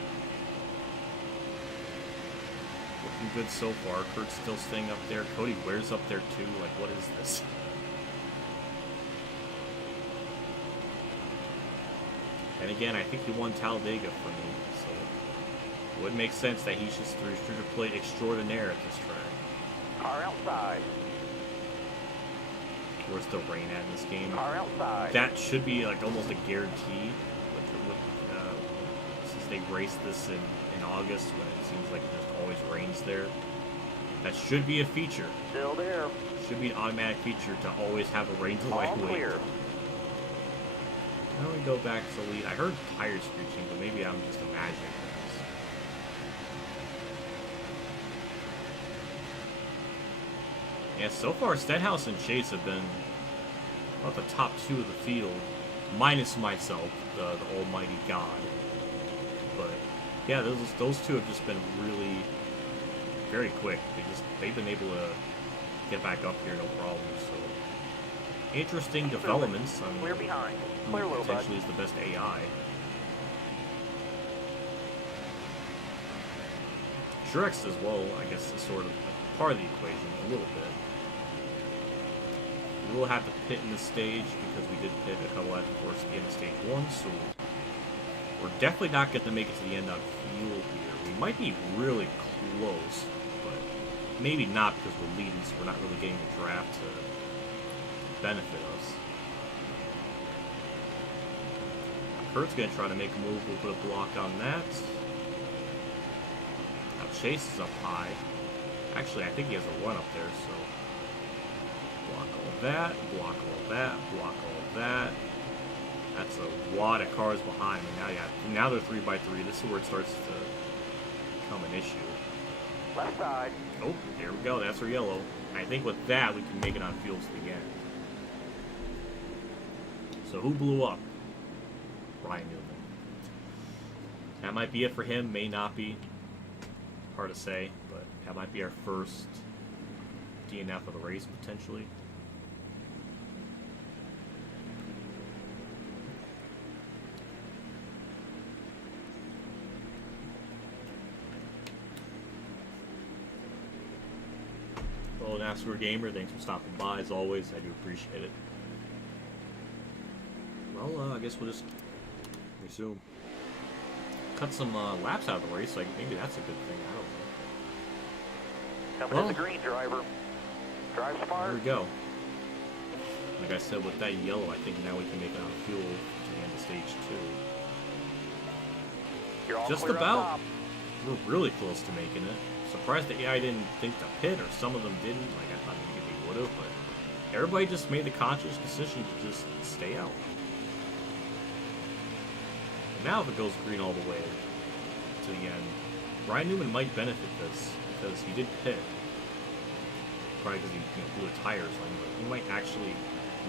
Looking good so far. Kurt's still staying up there. Cody Ware's up there too. Like, what is this? And again, I think he won Talladega for me, so it would make sense that he's just the restrictor plate extraordinaire at this track. Car outside. Where's the rain at in this game? Car outside. That should be like almost a guarantee. This is they race this in August when it seems like it just always rains there. That should be a feature. Still there. Should be an automatic feature to always have a rain delay. All clear. Now we go back to the lead. I heard tires screeching, but maybe I'm just imagining things. Yeah, so far Stenhouse and Chase have been about the top two of the field, minus myself, the almighty god. But yeah, those two have just been really very quick. They've been able to get back up here no problem. So interesting developments. I mean, Clear behind. Clear low, bud. potentially is the best AI. Truex as well, I guess, is sort of part of the equation a little bit. We will have to pit in this stage because we did pit a couple at towards the end of stage 1, so we're definitely not going to make it to the end on fuel here. We might be really close, but maybe not because we're leading, so we're not really getting the draft to benefit us. Kurt's going to try to make a move. We'll put a block on that. Now Chase is up high. Actually, I think he has a run up there, so block all that, block all that, block all that. That's a lot of cars behind me. Now they're 3x3. This is where it starts to become an issue. Left side. Oh, there we go. That's our yellow. I think with that, we can make it on fuel to the end. So who blew up? Ryan Newman. That might be it for him. May not be. Hard to say, but that might be our first DNF of the race, potentially. Hello, NASCAR Gamer. Thanks for stopping by, as always. I do appreciate it. Well, I guess we'll just resume. Cut some laps out of the race, like maybe that's a good thing. I don't know. Coming in the green, driver. Drive smart. There we go. Like I said, with that yellow, I think now we can make it on fuel to the end of stage 2. You're all Just clear about. on top. We're really close to making it. Surprised the AI didn't think to pit, or some of them didn't. Like I thought maybe they would have, but everybody just made the conscious decision to just stay out. Now if it goes green all the way to the end, Ryan Newman might benefit this because he did pit. Probably because he blew a tire or something, but he might actually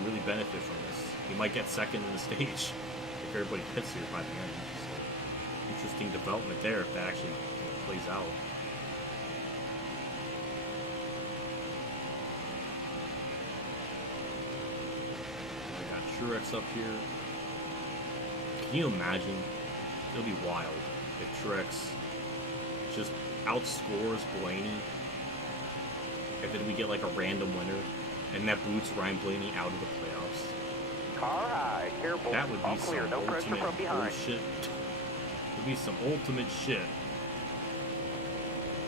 really benefit from this. He might get second in the stage if everybody pits here by the end. So, interesting development there if that actually plays out. We got Truex up here. Can you imagine? It'll be wild if Truex just outscores Blaney, and then we get like a random winner, and that boots Ryan Blaney out of the playoffs. Car high. Careful. That would all be clear. some No pressure ultimate from behind. bullshit. It would be some ultimate shit,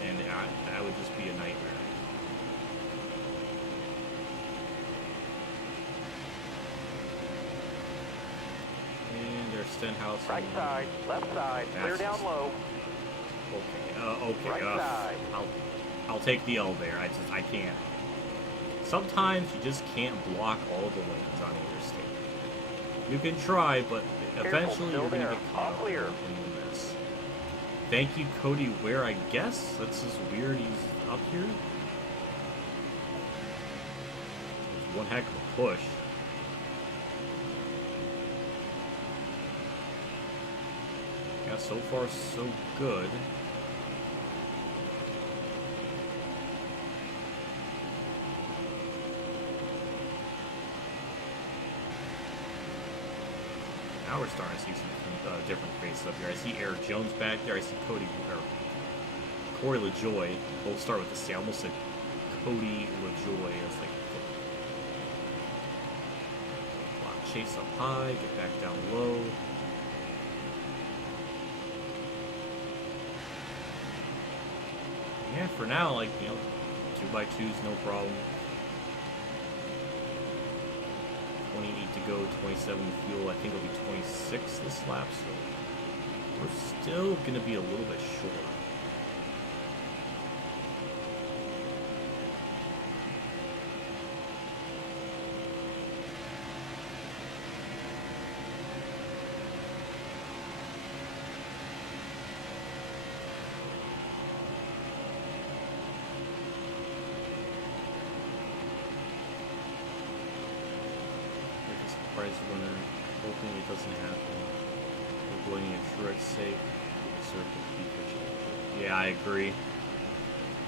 and that would just be a nightmare. Stenhouse. Right side, left side, clear down low. Okay, Right side. I'll take the L there. I can't. Sometimes you just can't block all the lanes on either state. You can try, but eventually you're gonna get caught up in the mess. Thank you, Cody Ware. I guess that's just weird. He's up here. There's one heck of a push. Yeah, so far so good. Now we're starting to see some different faces up here. I see Eric Jones back there. I see Corey LaJoy. Both start with the C. I almost said Cody LaJoy. It's like block Chase up high, get back down low. Yeah, for now, like, 2x2's no problem. 28 to go, 27 fuel. I think it'll be 26 this lap, so We're still going to be a little bit short. Prize winner, hoping it doesn't happen. We're going to Shrek's sake. Yeah, I agree.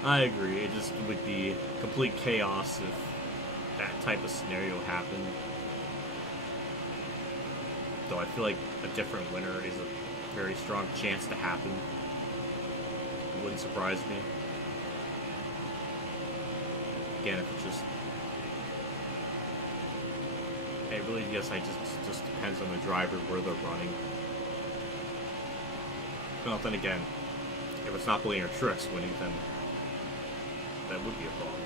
I agree. It just would be complete chaos if that type of scenario happened. Though I feel like a different winner is a very strong chance to happen. It wouldn't surprise me. Again, if it's just... It really, yes, just depends on the driver, where they're running. Well, then again, if it's not Blaine or Trix winning, then that would be a problem.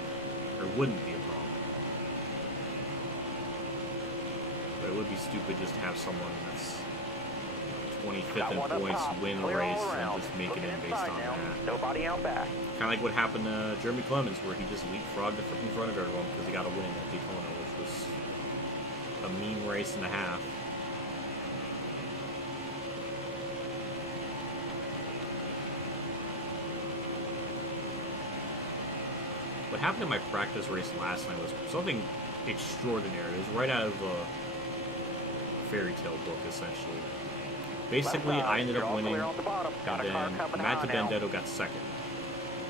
Or wouldn't be a problem. But it would be stupid just to have someone that's 25th in points win a race and just make it in based on that. Nobody out back. Kind of like what happened to Jeremy Clemens, where he just leapfrogged in front of everyone because he got a win at Daytona, which was a mean race and a half. What happened in my practice race last night was something extraordinary. It was right out of a fairy tale book, essentially. Basically, I ended up winning, and then Matt DiBenedetto got second.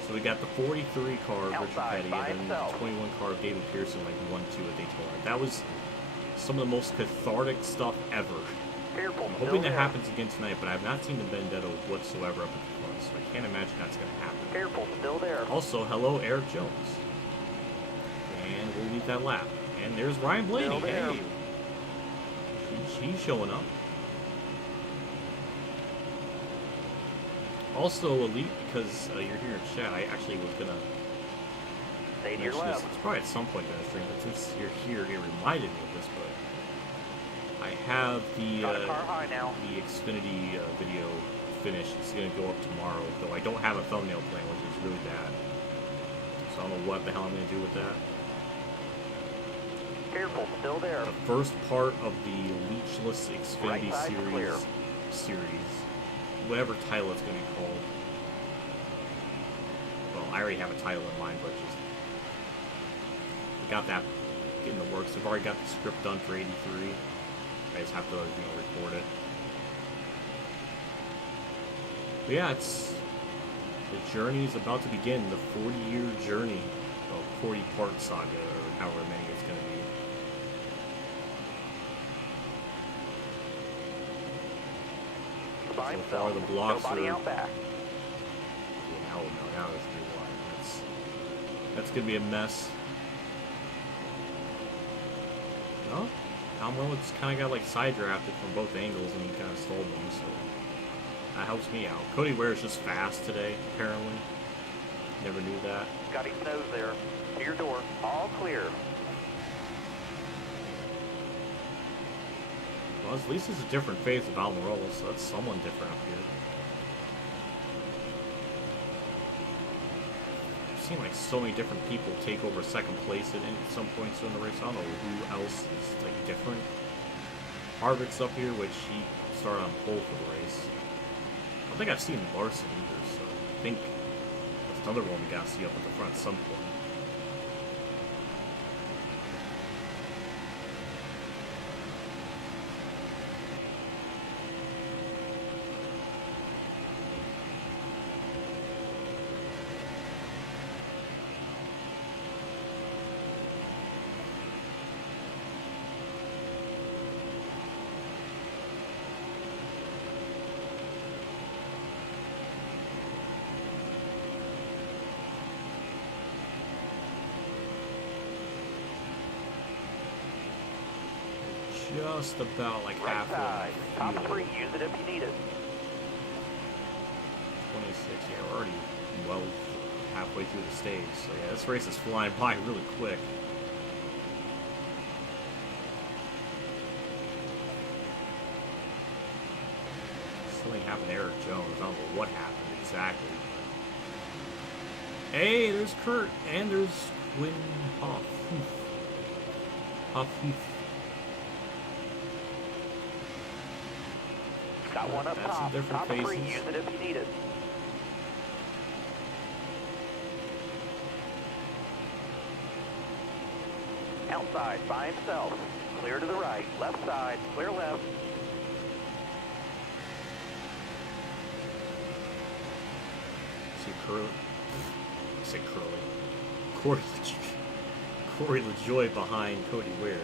So we got the 43 car of Richard Petty, and then the 21 car of David Pearson, like 1-2 at Daytona. That was some of the most cathartic stuff ever. I'm hoping that happens again tonight, but I have not seen the Benedetto whatsoever up at the front, so I can't imagine that's going to happen. Careful, still there. Also, hello, Eric Jones. And we'll leave that lap. And there's Ryan Blaney. Hey! He's showing up. Also, Elite, because you're here in chat, I actually was going to mention this. It's probably at some point in the stream, but since you're here, it reminded me of this, but I have the Xfinity video finished. It's going to go up tomorrow, though I don't have a thumbnail plan, which is really bad. So I don't know what the hell I'm going to do with that. Careful, still there. The first part of the Leechless Xfinity series, whatever title it's going to be called. Well, I already have a title in mind, but just got that in the works. I've already got the script done for 83. I just have to, record it. But yeah, the journey is about to begin. The 40-year journey, well, 40-part saga, or however many it's going to be. So far, the blocks are... out back. Yeah, now it's going to be wide. That's going to be a mess. No? Tom Reynolds kind of got like side drafted from both angles and he kind of stalled them, so that helps me out. Cody Ware's just fast today, apparently. Never knew that. Got his nose there. To your door. All clear. Well, at least it's a different phase of Almirola, so that's someone different up here. I've seen like so many different people take over second place at some points during the race. I don't know who else is like different. Harvick's up here, which he started on pole for the race. I don't think I've seen Larson either, so I think that's another one we got to see up at the front at some point. Just about like halfway. Top 3, use it if you need it. 26, yeah, we're already well halfway through the stage. So yeah, this race is flying by really quick. Something happened to Eric Jones. I don't know what happened exactly. Hey, there's Kurt, and there's Quinn Hoff. Got one up That's top. some different Top three. faces. Use it if you need it. Outside by himself. Clear to the right. Left side. Clear left. See Curly. I say Curly. Corey LaJoy behind Cody Ware.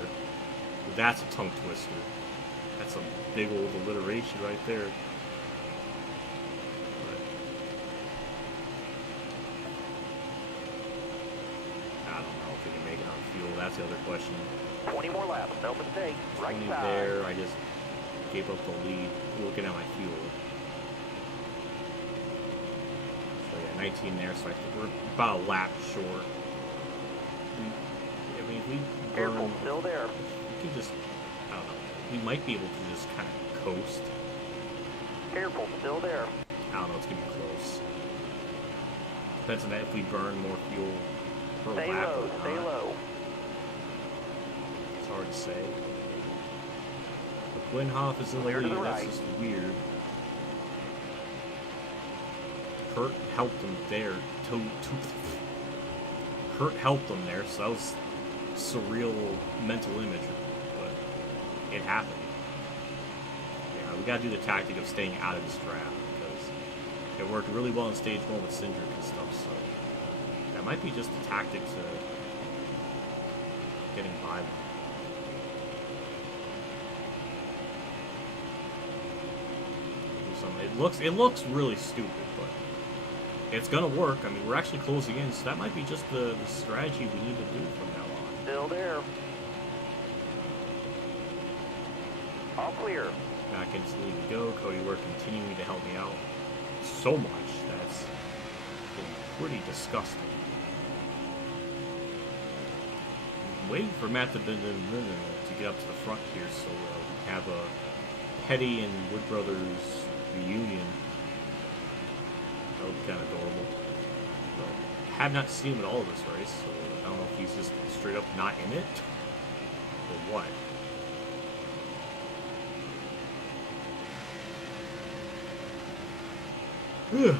That's a tongue twister. That's a big old alliteration right there. But I don't know if we can make it on fuel. That's the other question. 20 more laps. No mistake. Right 20 side. there. I just gave up the lead looking at my fuel. So yeah, 19 there. So I think we're about a lap short. I mean, we Careful. burn. Still there. We can just, I don't know. We might be able to just kind of coast. Careful. Still there. I don't know. It's gonna be close. Depends on that if we burn more fuel per Stay lap low. or not. Stay low. It's hard to say. But Winhoff is in the Clear to lead. the That's right. just weird. Kurt helped him there. Kurt helped him there, so that was surreal mental imagery. But it happened. Yeah, we gotta do the tactic of staying out of this draft because it worked really well in stage 1 with Cindric and stuff, so that might be just a tactic to getting by them. It looks really stupid, but it's gonna work. I mean, we're actually closing in, so that might be just the strategy we need to do from now on. Still there. All clear. Back into the lead we go. Cody Ware continuing to help me out so much that's been pretty disgusting. I'm waiting for Matt to get up to the front here, so we have a Petty and Wood Brothers reunion. That would be kind of adorable. But have not seen him at all this race, so I don't know if he's just straight up not in it or what. Ugh.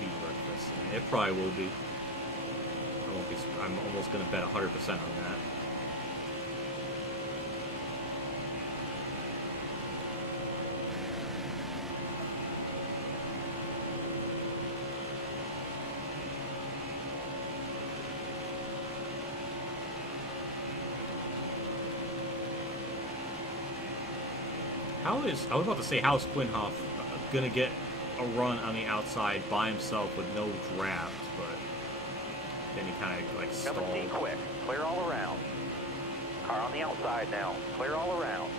Be breakfast. It probably will be. I won't be. I'm almost gonna bet 100% on that. I was about to say, how's Quinhoff gonna get a run on the outside by himself with no draft, but then he kind of like stalled. Number C quick. Clear all around. Car on the outside now. Clear all around.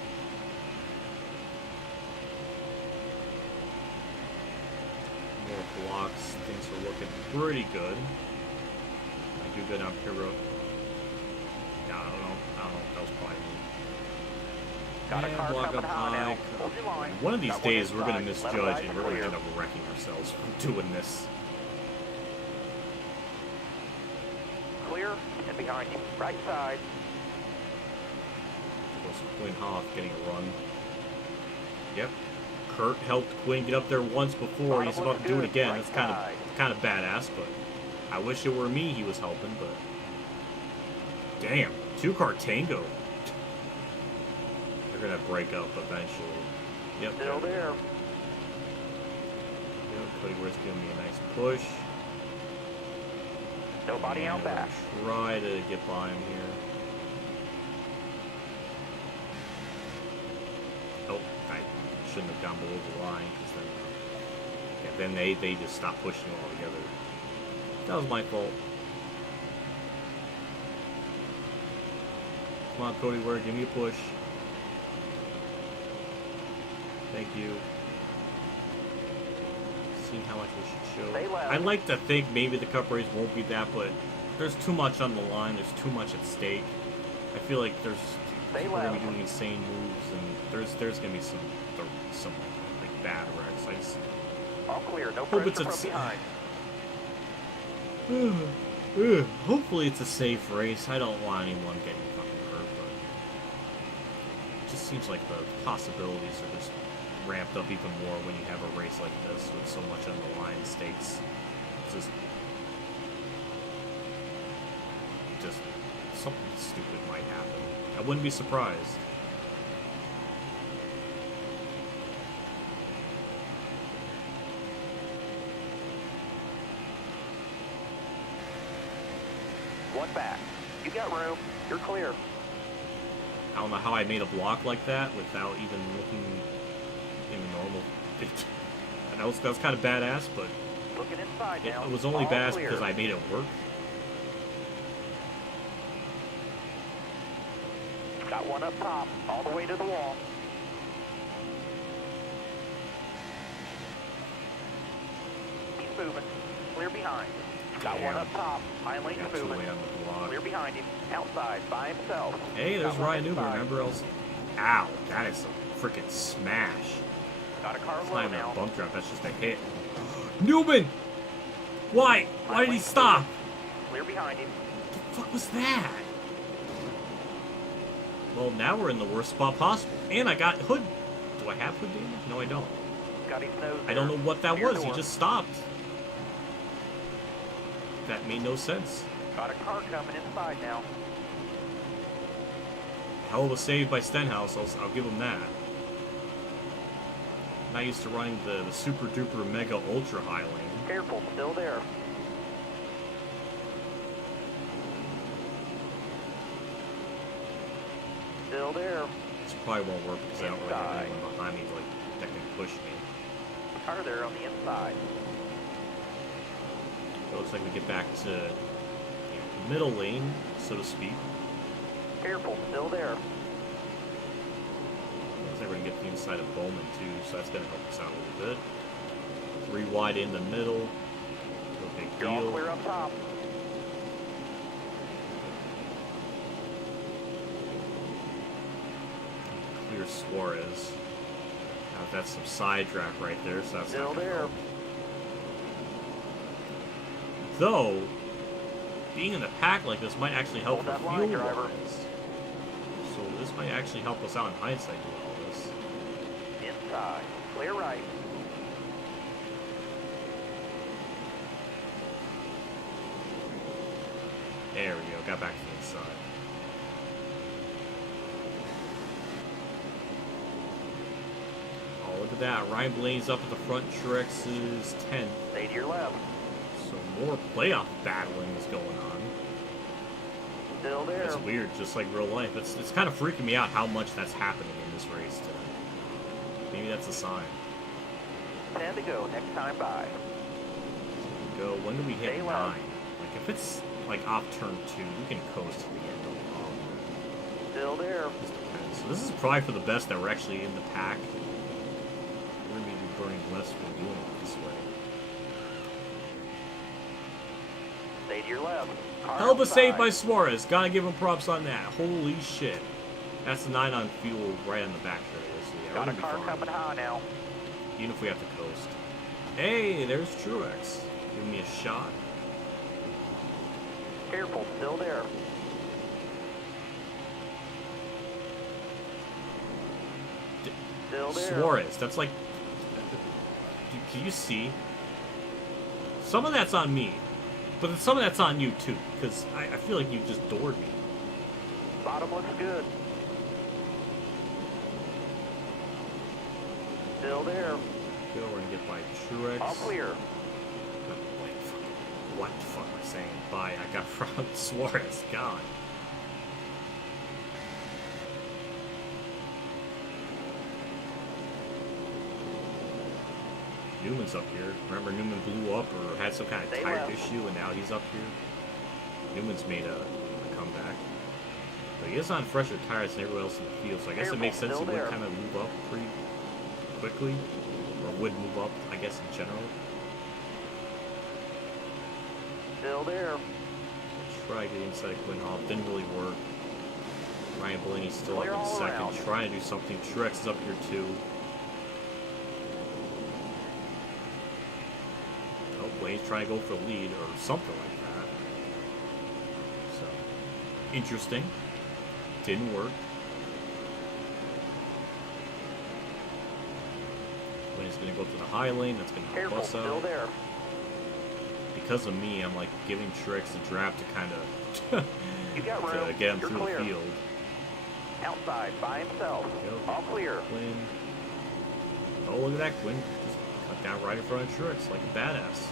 More blocks. Things are looking pretty good. I do good up here, bro. Yeah, I don't know. That was probably me. Got a And car block coming up high now. high. Hold your line. One of these Got one days, we're going to inside. misjudge Left side and we're going to clear. end up wrecking ourselves from doing this. Clear and behind you. Right side. Quinn Hoff getting a run. Yep. Kurt helped Quinn get up there once before. He's about to do it again. That's kind of badass, but I wish it were me he was helping, but damn, 2-car tango. They're gonna break up eventually. Yep. Still there. Yep, Cody Ware's giving me a nice push. Nobody out back. Try to get by him here. Oh, I shouldn't have gone below the line because then they just stopped pushing altogether. That was my fault. Come on, Cody Ware, give me a push. Thank you. See how much we should show. Stay left. I'd like to think maybe the cup race won't be that, but there's too much on the line. There's too much at stake. I feel like there's people are gonna be doing insane moves, and there's gonna be some like bad wrecks. I just All clear. No hope pressure it's from behind. hopefully it's a safe race. I don't want anyone getting fucking hurt, but it just seems like the possibilities are just ramped up even more when you have a race like this with so much on the line stakes. It's just something stupid might happen. I wouldn't be surprised. One back. You got room. You're clear. I don't know how I made a block like that without even looking in the normal. That was kind of badass, but Looking inside now. it was only All badass clear. because I made it work. Got one up top, all the way to the wall. He's moving. Clear behind. Got Damn. one up top. Hind lane's Got two moving. way on the block. Clear behind him. Outside by himself. Hey, there's Got one Ryan Newman. inside. Remember else? Ow, that is a freaking smash. Got a car It's low not even now. a bump drop. That's just a hit. Newman! Why? Why did he stop? Clear behind him. What the fuck was that? Well, now we're in the worst spot possible. And I got hood. Do I have hood damage? No, I don't. Got his nose I don't know there. what that Near was. He door. just stopped. That made no sense. Got a car coming inside now. Hell of a save by Stenhouse. I'll give him that. Not used to running the super duper mega ultra high lane. Careful, still there. Still there. This probably won't work because I don't really have anyone behind me like that can push me. Car there on the inside. It looks like we get back to middle lane, so to speak. Careful, still there. Looks like we're gonna get the inside of Bowman too, so that's gonna help us out a little bit. 3 wide in the middle. No big You're all deal. clear up top. Clear Suarez. Now that's some side track right there, so that's Still not gonna there. help. Though, being in the pack like this might actually help Hold for that line, fuel driver. wise. So this might actually help us out in hindsight doing all this. Inside. Clear right. There we go, got back to the inside. Oh, look at that. Ryan Blaney's up at the front. Truex is 10th. Stay to your left. So more playoff battling is going on. Still there. It's weird, just like real life. It's kind of freaking me out how much that's happening in this race today. Maybe that's a sign. 10 to go. Next time by. Go. When do we hit Stay 9? low. Like if it's like off turn 2, we can coast to the end of the long. Still there. Just depends. So this is probably for the best that we're actually in the pack. We're gonna be burning less for doing it this way. Stay to your left. Car Hell of a save outside. by Suarez. Gotta give him props on that. Holy shit. That's the 9 on fuel right on the back there. So yeah, Got we're a gonna be car fine. coming high now. Even if we have to coast. Hey, there's Truex. Give me a shot. Careful, still there. Still there. Suarez, that's like... Can you see? Some of that's on me. But some of that's on you too. Because I feel like you just doored me. Bottom looks good. Still there. Go, we're gonna get by Truex. All clear. Wait, what the fuck am I saying? Bye, I got from Suarez. God. Newman's up here. Remember Newman blew up or had some kind of Stay tire left. issue and now he's up here. Newman's made a comeback. But he is on fresher tires than everyone else in the field, so I guess Careful, it makes sense he still would there. kind of move up pretty quickly. Or would move up, I guess, in general. Still there. try to get inside Quinhoff. Didn't really work. Ryan Blaney's still Clear up in all second, around. trying to do something. Truex is up here too. Oh, Blaney's trying to go for the lead or something like that. So, interesting. Didn't work. Blaney's going to go to the high lane. That's going to help Careful, us still out. there. Because of me, I'm like giving Truex the draft to kind of You got room. to get him You're through clear. the field. Outside by himself. Yep. All clear. Quinn. Oh, look at that. Quinn just cut down right in front of Truex like a badass.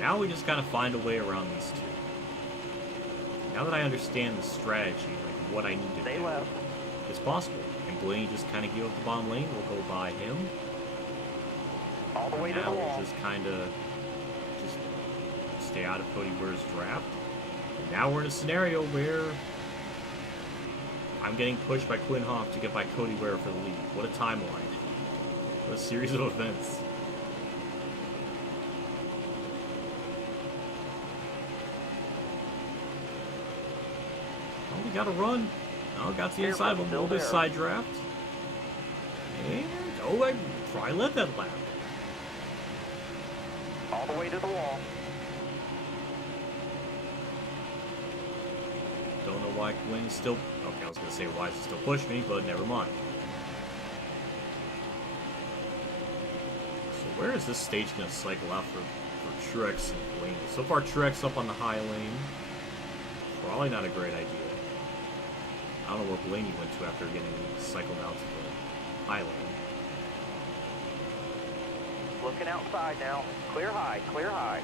Now we just gotta find a way around these two. Now that I understand the strategy, like what I need to Stay do, left. it's possible. And Blaney just kind of give up the bottom lane. We'll go by him. All the way to Now the we'll wall. just kind of just stay out of Cody Ware's draft. And now we're in a scenario where I'm getting pushed by Quinn Hoff to get by Cody Ware for the lead. What a timeline. What a series of events. Oh, we got to run. Oh, got to the inside of him. A little bit side draft. And, oh, I probably led that lap. All the way to the wall. Don't know why Quinn's still... Okay, I was going to say why is he still pushing me, but never mind. So where is this stage going to cycle out for Truex and Blaney? So far, Truex up on the high lane. Probably not a great idea. I don't know where Blaney went to after getting cycled out to the high lane. Looking outside now. Clear high, clear high.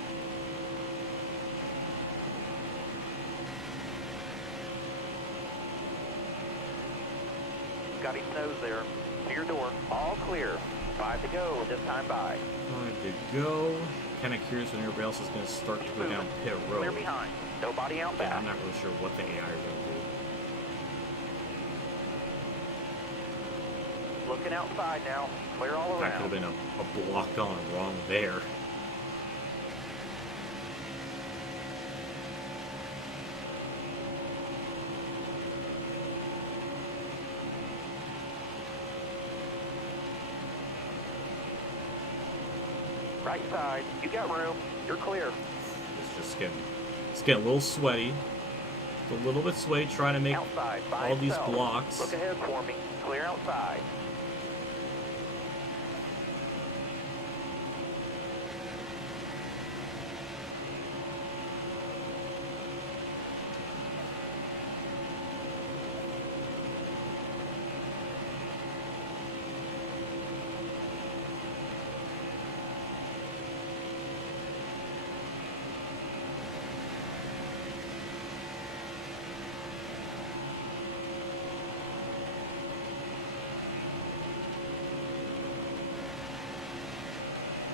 Got his nose there. To your door. All clear. 5 to go this time by. 5 to go. Kind of curious when everybody else is going to start to go down pit road. Clear behind. Nobody out Again, back. I'm not really sure what the AI are going to do. Looking outside now. Clear all That could have around. been a block on wrong there. Right side. You got room. You're clear. It's getting a little sweaty. It's a little bit sweaty trying to make Outside by all these himself. blocks. Look ahead for me. Clear outside.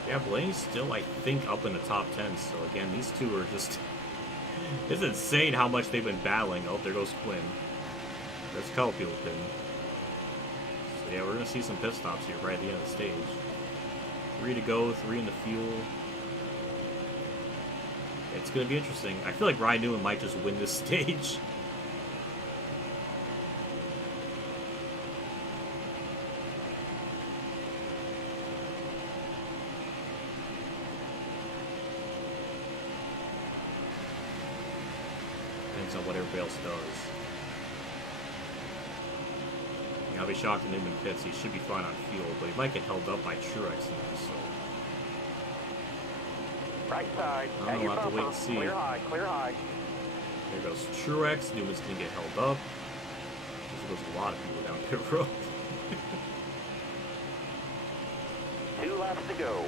Yeah, Blaney's still, I think, up in the top 10. So, again, these two are just... It's insane how much they've been battling. Oh, there goes Quinn. There's a couple people pitting. So, yeah, we're going to see some pit stops here right at the end of the stage. 3 to go, 3 in the fuel. It's going to be interesting. I feel like Ryan Newman might just win this stage. Depends on what everybody else does. I mean, I'll be shocked if Newman pits. He should be fine on fuel, but he might get held up by Truex now, so... Right side. I don't At know, your we'll have to wait bumper. and see. Clear high, clear high. There goes Truex. Newman's going to get held up. There goes a lot of people down pit road. 2 laps to go.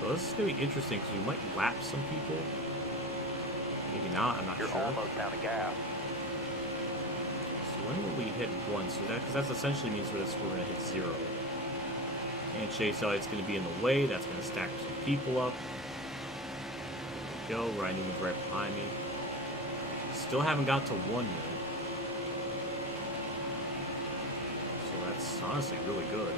So this is going to be interesting because we might lap some people. Maybe not, I'm not You're sure. almost out of gas. So when will we hit 1? So that, because that essentially means we're going to hit 0. And Chase Elliott's going to be in the way. That's going to stack some people up. There we go. Ryan Newman's right behind me. Still haven't got to 1 yet. So that's honestly really good.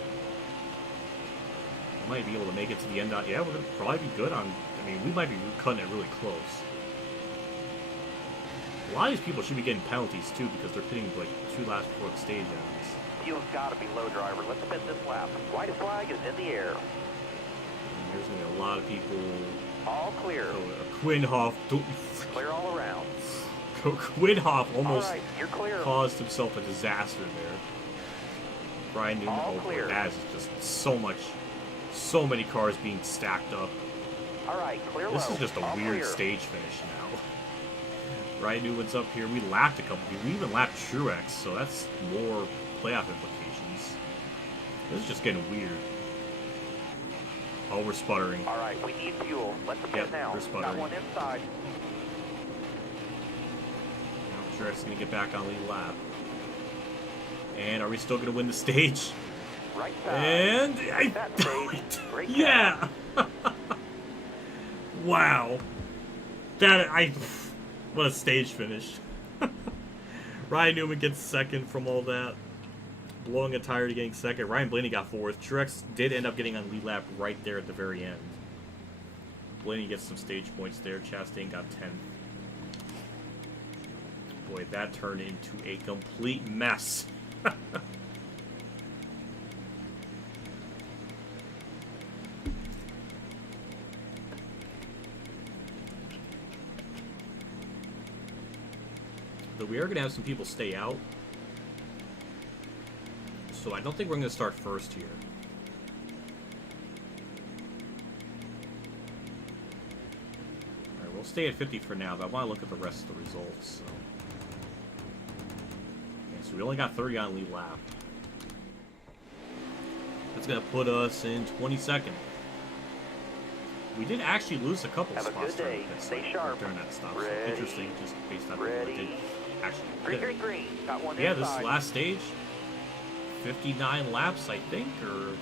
Might be able to make it to the end. Yeah, we're gonna probably be good on. I mean, we might be cutting it really close. A lot of these people should be getting penalties too because they're pitting like 2 laps before the stage ends. Fuel's got to be low, driver. Let's spin this lap. White flag is in the air. And there's gonna be a lot of people. All clear. Quinhoff. Clear all around. Quinhoff almost All right, you're clear. caused himself a disaster there. Brian Newman, All clear. That is just so many cars being stacked up. All right, clear This low. is just a All weird clear. stage finish now. Ryan Newman's up here. We lapped a couple people. We even lapped Truex, so that's more playoff implications. This is just getting weird. Oh, we're sputtering. All right, we need fuel. Let's spin now. we're sputtering. Got one inside. Truex is going to get back on lead lap. And are we still going to win the stage? Right side. And That stage. Great job. yeah. Wow. What a stage finish. Ryan Newman gets second from all that. Blowing a tire to getting second. Ryan Blaney got fourth. Truex did end up getting on lead lap right there at the very end. Blaney gets some stage points there. Chastain got 10th. Boy, that turned into a complete mess. Though we are going to have some people stay out. So I don't think we're going to start first here. Alright, we'll stay at 50 for now, but I want to look at the rest of the results. So we only got 30 on lead lap. That's going to put us in 22nd. We did actually lose a couple Have a spots good day. Stay sharp. during that stop. So Ready. interesting, just based on what it did actually Green, hit. green, green. Got one Yeah, inside. this last stage, 59 laps, I think, or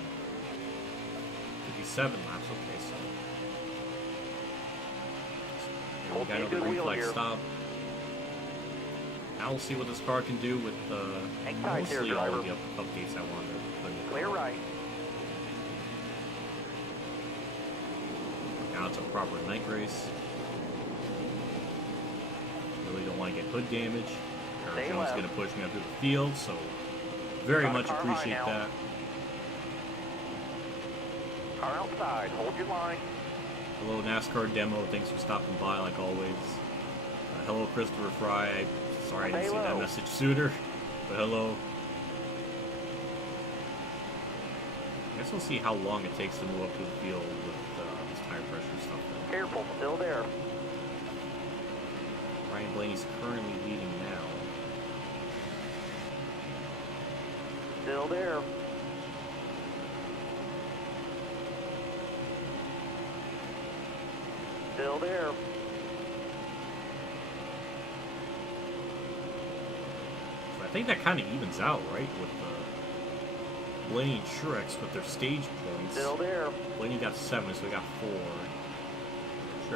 57 laps. Okay, so we Hold got me a another good green wheel flag here. stop. Now we'll see what this car can do with Hang tight here, mostly all of driver. the updates I wanted to put in the Clear car. right. Now it's a proper night race. Really don't want to get hood damage. Aaron Stay Jones left. going to push me up through the field, so very Got a much car high appreciate now. that. Car outside. Hold your line. Hello, NASCAR demo. Thanks for stopping by, like always. Hello, Christopher Fry. Sorry I didn't see that Hello. message sooner, but hello. I guess we'll see how long it takes to move up to the field with this tire pressure stuff. Though. Careful. Still there. Ryan Blaney's currently leading now. Still there. Still there. So I think that kind of evens out, right? With Blaney and Truex with their stage points. Still there. Blaney got 7, so we got 4.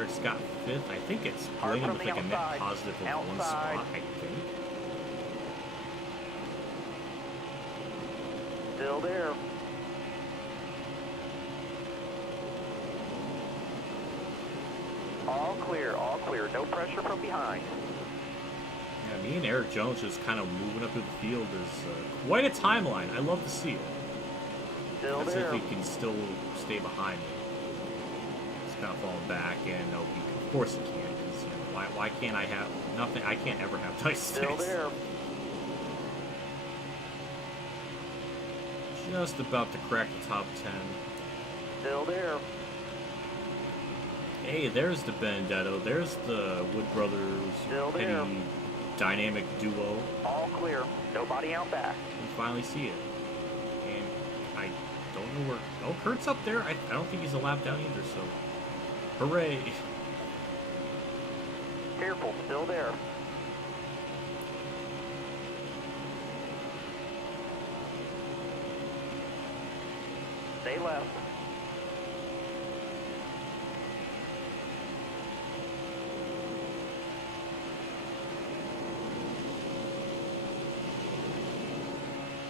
Truex got 5th. I think it's Hard Blaney from with the like a net outside. positive of 1 Outside. spot, I think. Still there. All clear. All clear. No pressure from behind. Yeah, me and Eric Jones just kind of moving up to the field is quite a timeline. I love to see it. Still Let's see there. if we can still stay behind me. It's kind of falling back, and no, of course he can't. 'Cause, you know, why can't I have nothing? I can't ever have dice Still sticks. there. Just about to crack the top 10. Still there. Hey, there's the Benedetto. There's the Wood Brothers Still petty there. dynamic duo. All clear. Nobody out back. We finally see it. And I don't know where... Oh, Kurt's up there. I don't think he's a lap down either, so... Hooray! Careful. Still there. Stay left.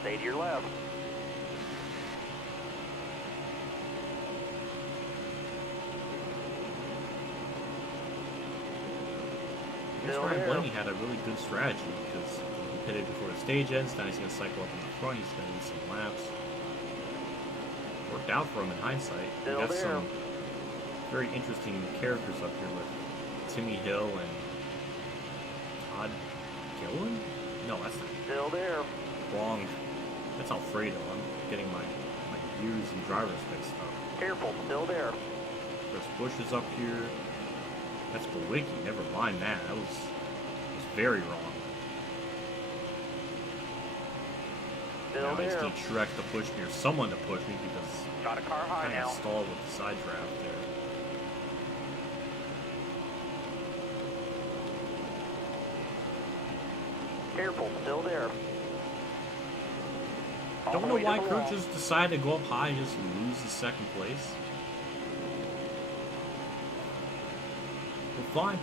Stay to your left. guess Ryan Blaney had a really good strategy because he pitted before the stage ends. Now he's going to cycle up in the front. He's going to need some laps. Worked out for him in hindsight. We got some very interesting characters up here with Timmy Hill and Todd Gillen? No, that's not. Still there. Wrong. That's Alfredo. I'm getting my years and drivers mixed up. Careful, still there. Chris Bush is up here. That's Bawicki. Never mind that. That was very wrong. Still now I there. just need Truex to push me or someone to push me because Got a car I high kind now. of stalled with the side draft there. Careful, still there. Don't know why Kurt just decided to go up high and just lose the second place. Well, fine.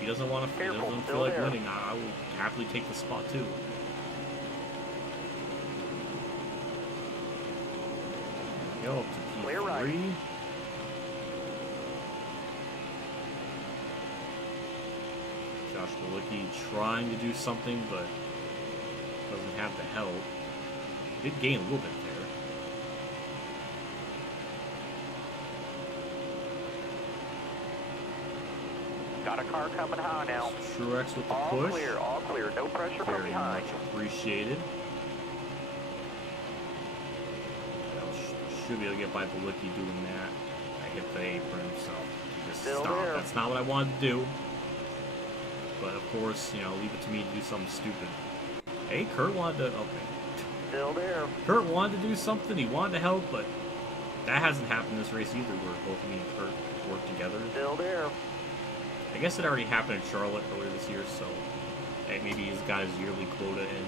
He doesn't want to. He doesn't feel like winning. I will happily take the spot too. Go up to P3. Clear right. Josh Bawicki trying to do something, but doesn't have the help. Did gain a little bit there. Got a car coming high now. Truex with the All push. all clear. No pressure from Very behind. much appreciated. Should be able to get by Bawicki doing that. I hit the apron, so he just Still stopped. there. That's not what I wanted to do. But of course, you know, leave it to me to do something stupid. Hey, Kurt wanted to. Okay. Still there. Kurt wanted to do something. He wanted to help, but that hasn't happened this race either, where both me and Kurt work together. Still there. I guess it already happened in Charlotte earlier this year, so hey, maybe he's got his yearly quota in.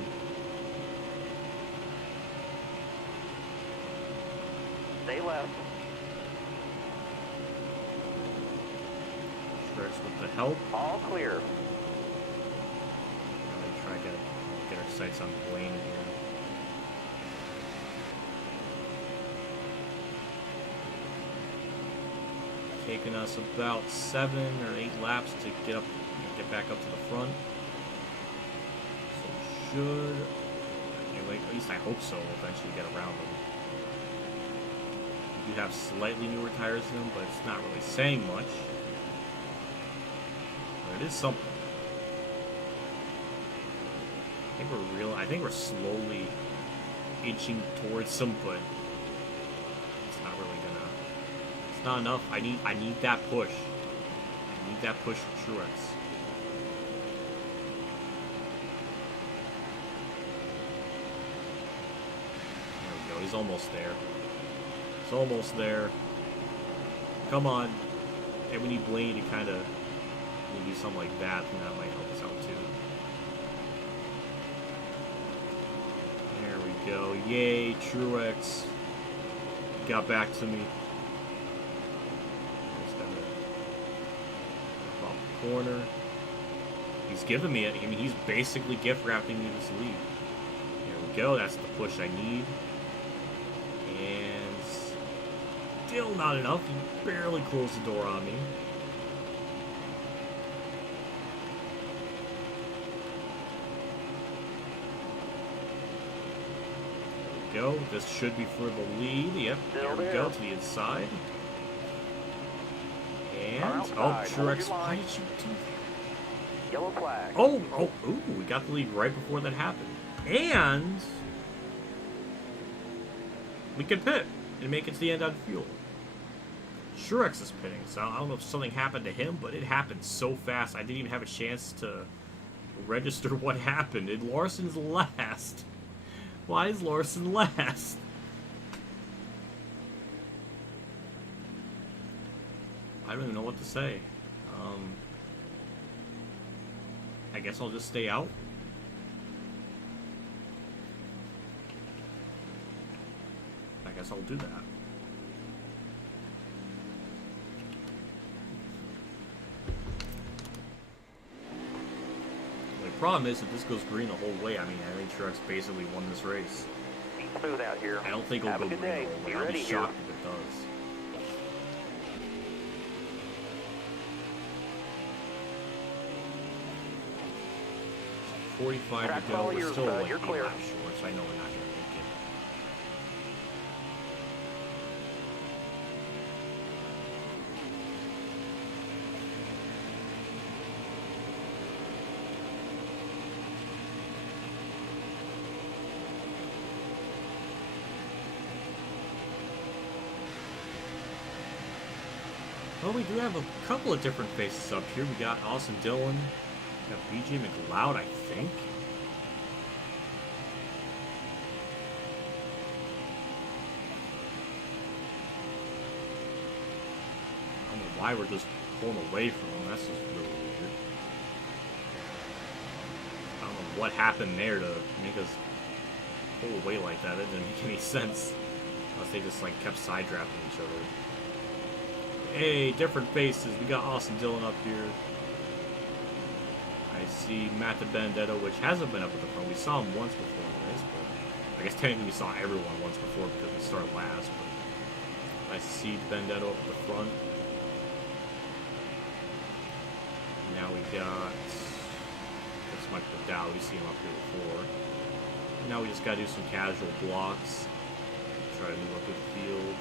Stay left. Truex with the help. All clear. I'm gonna try to get our sights on Blaine here. Taking us about 7 or 8 laps to get back up to the front. So we should, anyway, at least I hope so, eventually get around them. We do have slightly newer tires than them, but it's not really saying much. But it is something. I think we're slowly inching towards them, but it's not really gonna. It's not enough. I need that push. I need that push from Truex. There we go. He's almost there. He's almost there. Come on. And we need Blaine to kind of do something like that, and that might help us out too. There we go. Yay, Truex. Got back to me. Just gotta pop the corner. He's giving me it. I mean, he's basically gift wrapping me this lead. There we go. That's the push I need. And still not enough. He barely closed the door on me. Go. This should be for the lead. Yep. There we go to the inside. And oh, Truex, why did you do that? Yellow flag. Oh, ooh, we got the lead right before that happened. And we can pit and make it to the end on fuel. Truex is pitting, so I don't know if something happened to him, but it happened so fast I didn't even have a chance to register what happened. And Larson's last. Why is Larson last? I don't even know what to say. I guess I'll just stay out. I guess I'll do that. The problem is that this goes green the whole way. I mean, I think Truex basically won this race. Be smooth out here. I don't think it'll Have go a green good day. the Be whole way. I'll be ready shocked here. if it does. 45 Track to go. all We're yours, still like you're 8 clear. laps short, so I know we're not going to make it. Well, we do have a couple of different faces up here. We got Austin Dillon, we got BJ McLeod, I think. I don't know why we're just pulling away from him. That's just really weird. I don't know what happened there to make us pull away like that. It didn't make any sense. Unless they just like kept side drafting each other. Hey, different faces. We got Austin Dillon up here. I see Matt Benedetto, which hasn't been up at the front. We saw him once before in this, but I guess technically we saw everyone once before because we started last. But nice to see Benedetto up at the front. Now we got that's Mike McDowell. We see him up here before. Now we just gotta do some casual blocks. Try to move up to the field.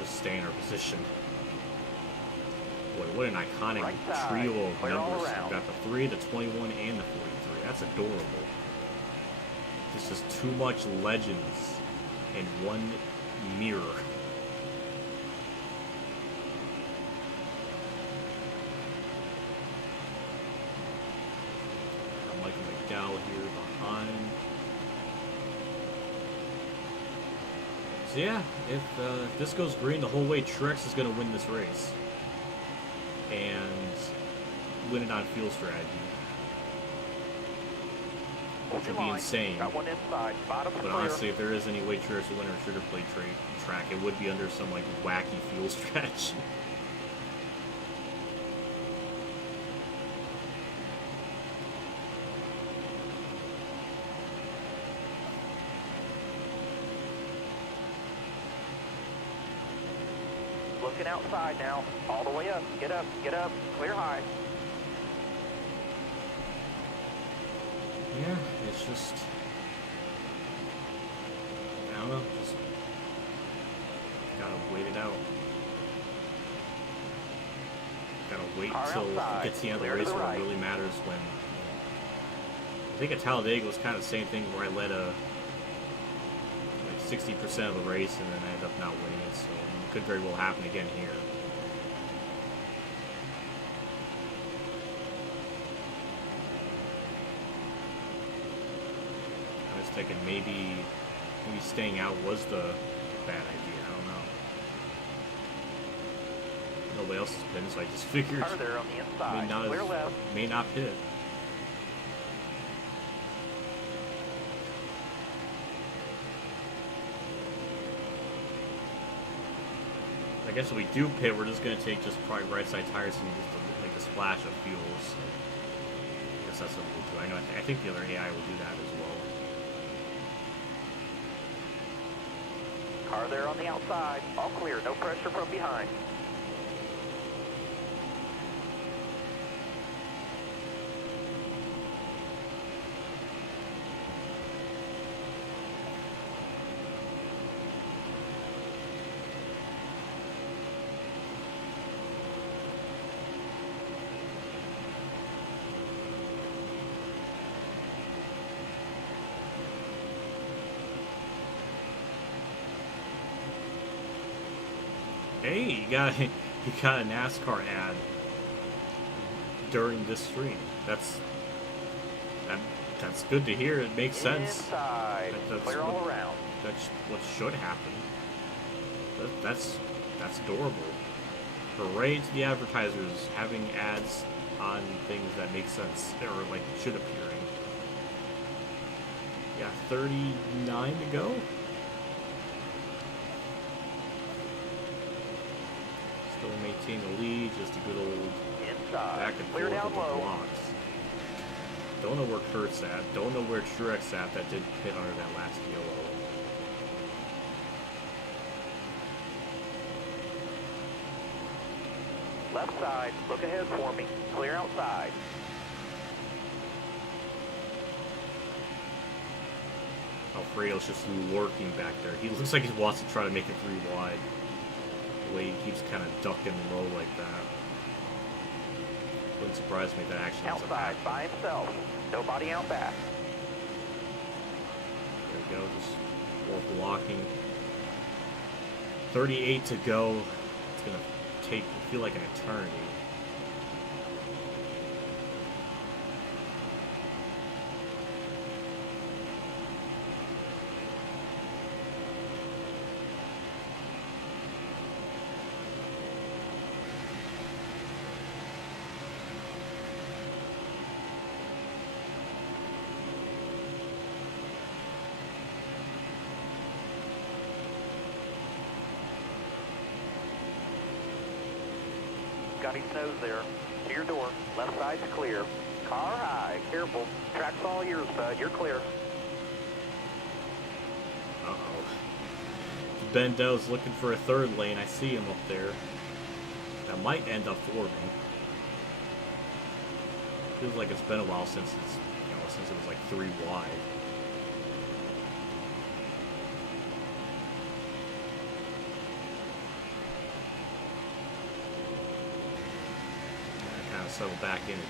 Just stay in our position. Boy, what an iconic Right trio of clear all numbers. around. We've got the 3, the 21, and the 43. That's adorable. It's just too much legends in one mirror. Got Michael McDowell here behind. So yeah, if this goes green the whole way, Truex is going to win this race. And win it on fuel strategy. Which would be insane. Got one inside. Bottom's But clear. honestly, if there is any way Truex will win a sugar plate track, it would be under some like wacky fuel strategy. Looking outside now. All the way up. Get up. Get up. Clear high. Yeah, it's just, I don't know, just gotta wait it out. Gotta wait Car till it outside. gets to the end of the Clear to race the where right. it really matters when, I think at Talladega was kind of the same thing where I led like 60% of the race and then I ended up not winning it, so it could very well happen again here. I was thinking maybe staying out was the bad idea. I don't know. Nobody else has pinned, so I just figured Car there on the inside. Clear left. may not pit. I guess if we do pit, we're just going to take just probably right side tires and just like a splash of fuels. I guess that's what we'll do. I know. I think the other AI will do that as well. Car there on the outside. All clear. No pressure from behind. Hey, you got a NASCAR ad during this stream. That's good to hear. It makes sense. Inside. Clear all around. That's what should happen. That's adorable. Hooray to the advertisers having ads on things that make sense or like should appear in. Yeah, 39 to go. Still maintain the lead, just a good old Inside. back and Clear forth down with the low. blocks. Don't know where Kurt's at. Don't know where Truex at. That did pit under that last yellow. left side. Look ahead for me. Clear outside. Alfredo's just lurking back there. He looks like he wants to try to make it 3 wide. The way he keeps kind of ducking low like that. Wouldn't surprise me if that actually ends up Outside happening. by himself. Nobody out back. There we go, just more blocking. 38 to go. It's gonna feel like an eternity. Got his nose there. To your door. Left side's clear. Car high. Careful. Track's all yours, bud. You're clear. Uh-oh. Bendo's looking for a 3rd lane. I see him up there. That might end up for me. Feels like it's been a while since since it was like 3 wide. Kind of settle back in again.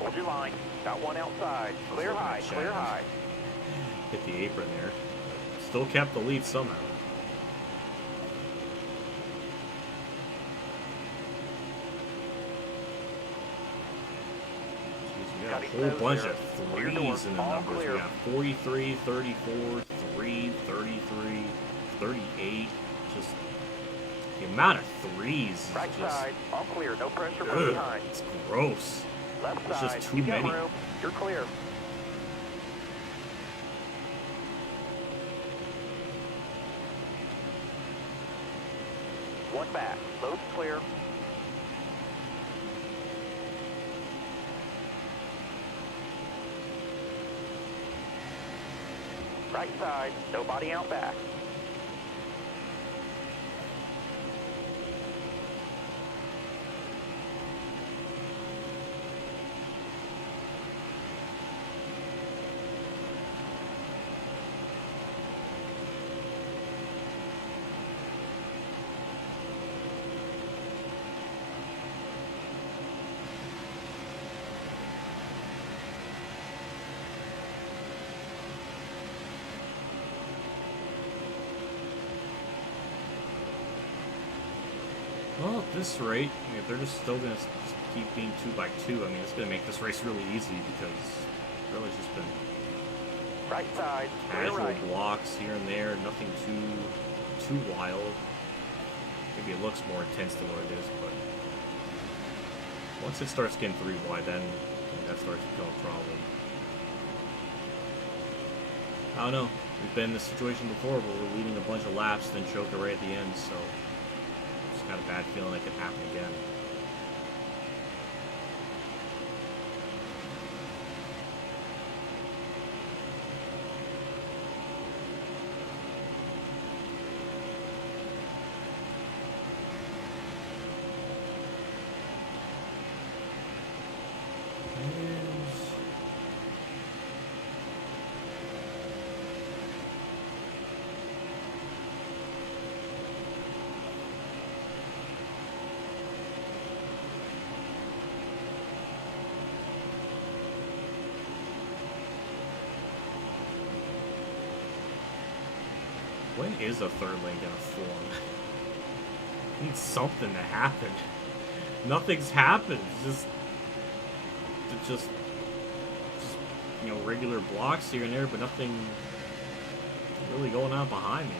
Hold your line. Got one outside. Clear high. Clear high. Hit the apron there. Still kept the lead somehow. We got a whole bunch of 3s in the numbers. We got 43, 34, 3, 33, 38. Just the amount of 3s is Right just... side. All clear. No pressure from behind. It's gross. Left There's side. just too You got many. room. You're clear. One back. Load clear. Right side. Nobody out back. Well, at this rate, I mean, if they're just still going to keep being 2x2, I mean, it's going to make this race really easy because really it's just been Right side. Clear casual right. blocks here and there, nothing too wild. Maybe it looks more intense than what it is, but once it starts getting 3 wide, then that starts to become a problem. I don't know. We've been in this situation before where we're leading a bunch of laps, then choke it right at the end, so just got a bad feeling it could happen again. When is a third lane gonna form? Needs something to happen. Nothing's happened. It's just you know, regular blocks here and there, but nothing really going on behind me.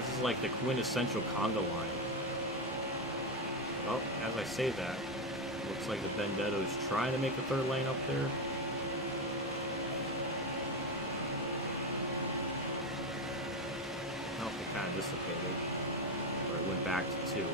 This is like the quintessential conga line. Oh, as I say that, looks like the Benedetto's trying to make a third lane up there. kind of dissipated. Or it went back to 2.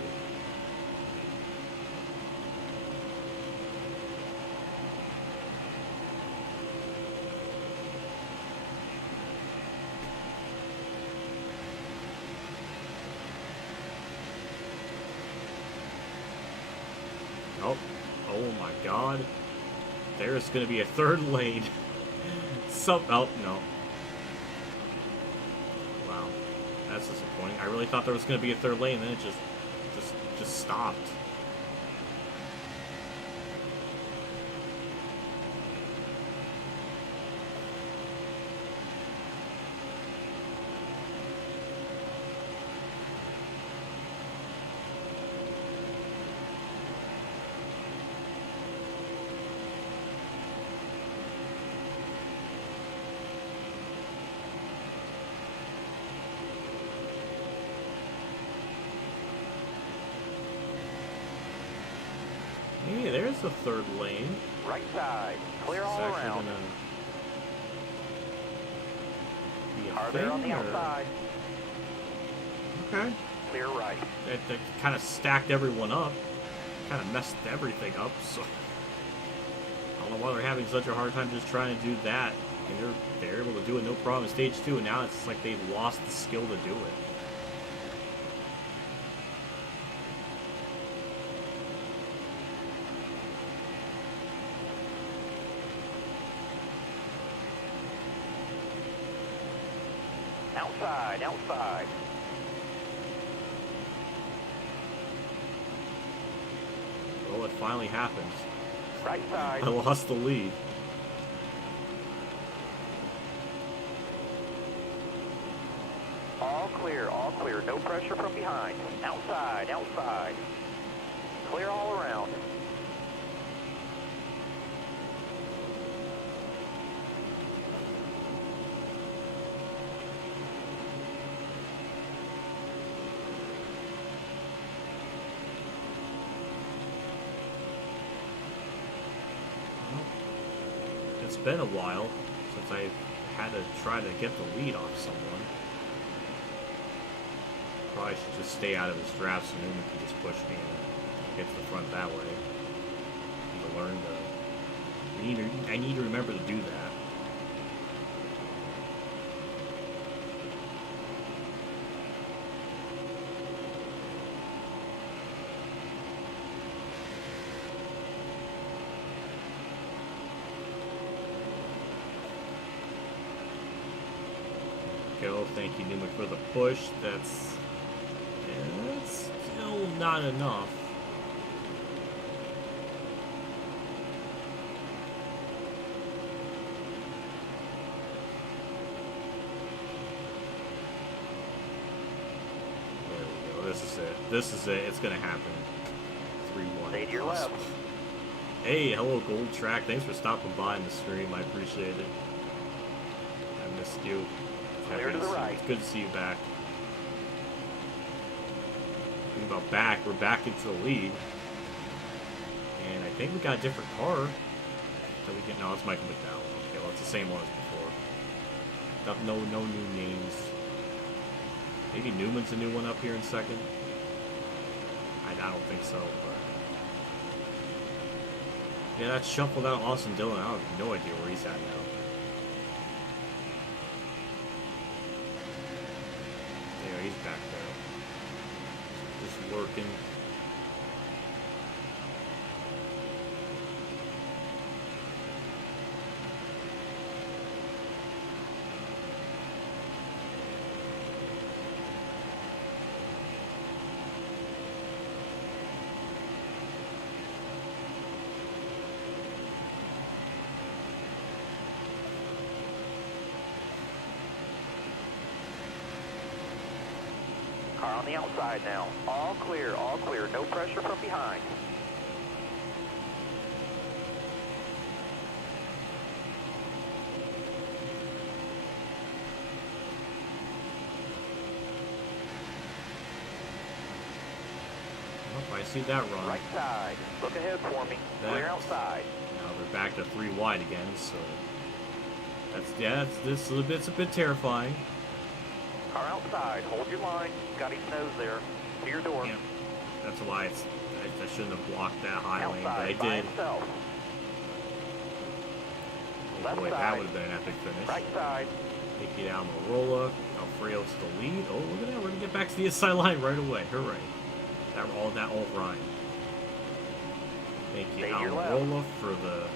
Oh, oh my God. There's going to be a 3rd lane. Oh, no. Wow. That's disappointing. I really thought there was going to be a 3rd lane, and then it just stopped. Hey, there's the 3rd lane. Right side, clear all around. Car there on the outside. Okay. Clear right. That kind of stacked everyone up. Kind of messed everything up, so... I don't know why they're having such a hard time just trying to do that. And they're able to do it no problem in Stage 2, and now it's like they've lost the skill to do it. Outside, outside. Well, it finally happens. Right side. I lost the lead. All clear, all clear. No pressure from behind. Outside, outside. Clear all around. It's been a while since I've had to try to get the lead off someone. Probably should just stay out of his draft so Newman can just push me and get to the front that way. Need to learn to... I need to remember to do that. Go. Thank you, Newman, for the push. That's still not enough. There we go. This is it. This is it. It's gonna happen. 3-1. Stay to your left. Hey, hello, Gold Track. Thanks for stopping by in the stream. I appreciate it. I missed you. Clear to the right. It's good to see you back. Talking about back, we're back into the lead. And I think we got a different car. That we get. No, it's Michael McDowell. Okay, well, it's the same one as before. No new names. Maybe Newman's a new one up here in second. I don't think so, but... Yeah, that shuffled out Austin Dillon. I have no idea where he's at now. Yeah, he's back there. Just working. Car on the outside now. All clear, no pressure from behind. Oh, I see that run. Right side. Look ahead for me. Clear outside. Now they're back to 3 wide again, so... It's a bit terrifying. Car outside. Hold your line. Got his nose there. To your door. Yeah. That's why I shouldn't have blocked that high lane, but I Outside by did. himself. Oh Left boy, that side. would have been an epic finish. Right side. Nicky Almirola. Alfredo's the lead. Oh, look at that. We're going to get back to the inside line right away. Hooray. That all Ryan. Thank you, Stay to your Almirola, for the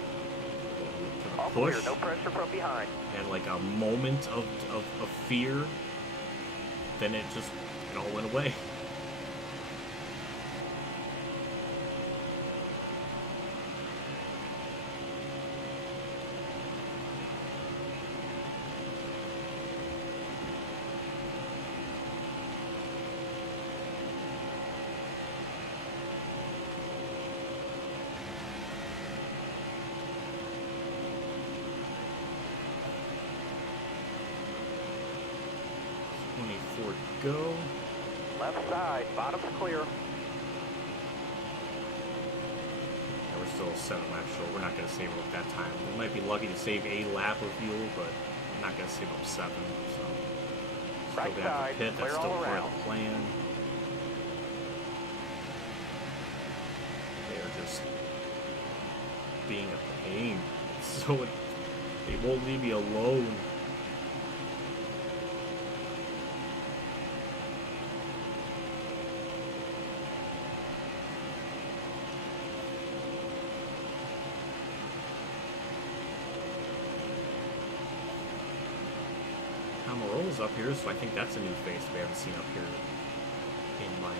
All push. clear. No pressure from behind. Had like a moment of fear. Then it all went away. Go. Left side. Bottom's clear. Yeah, we're still 7 laps short. We're not going to save up that time. We might be lucky to save a lap of fuel, but we're not going to save up 7. So still Right going to have to side. pit. That's Clear still all part around. of the plan. They are just being a pain. So they won't leave me alone. Almirola's up here, so I think that's a new face we haven't seen up here in my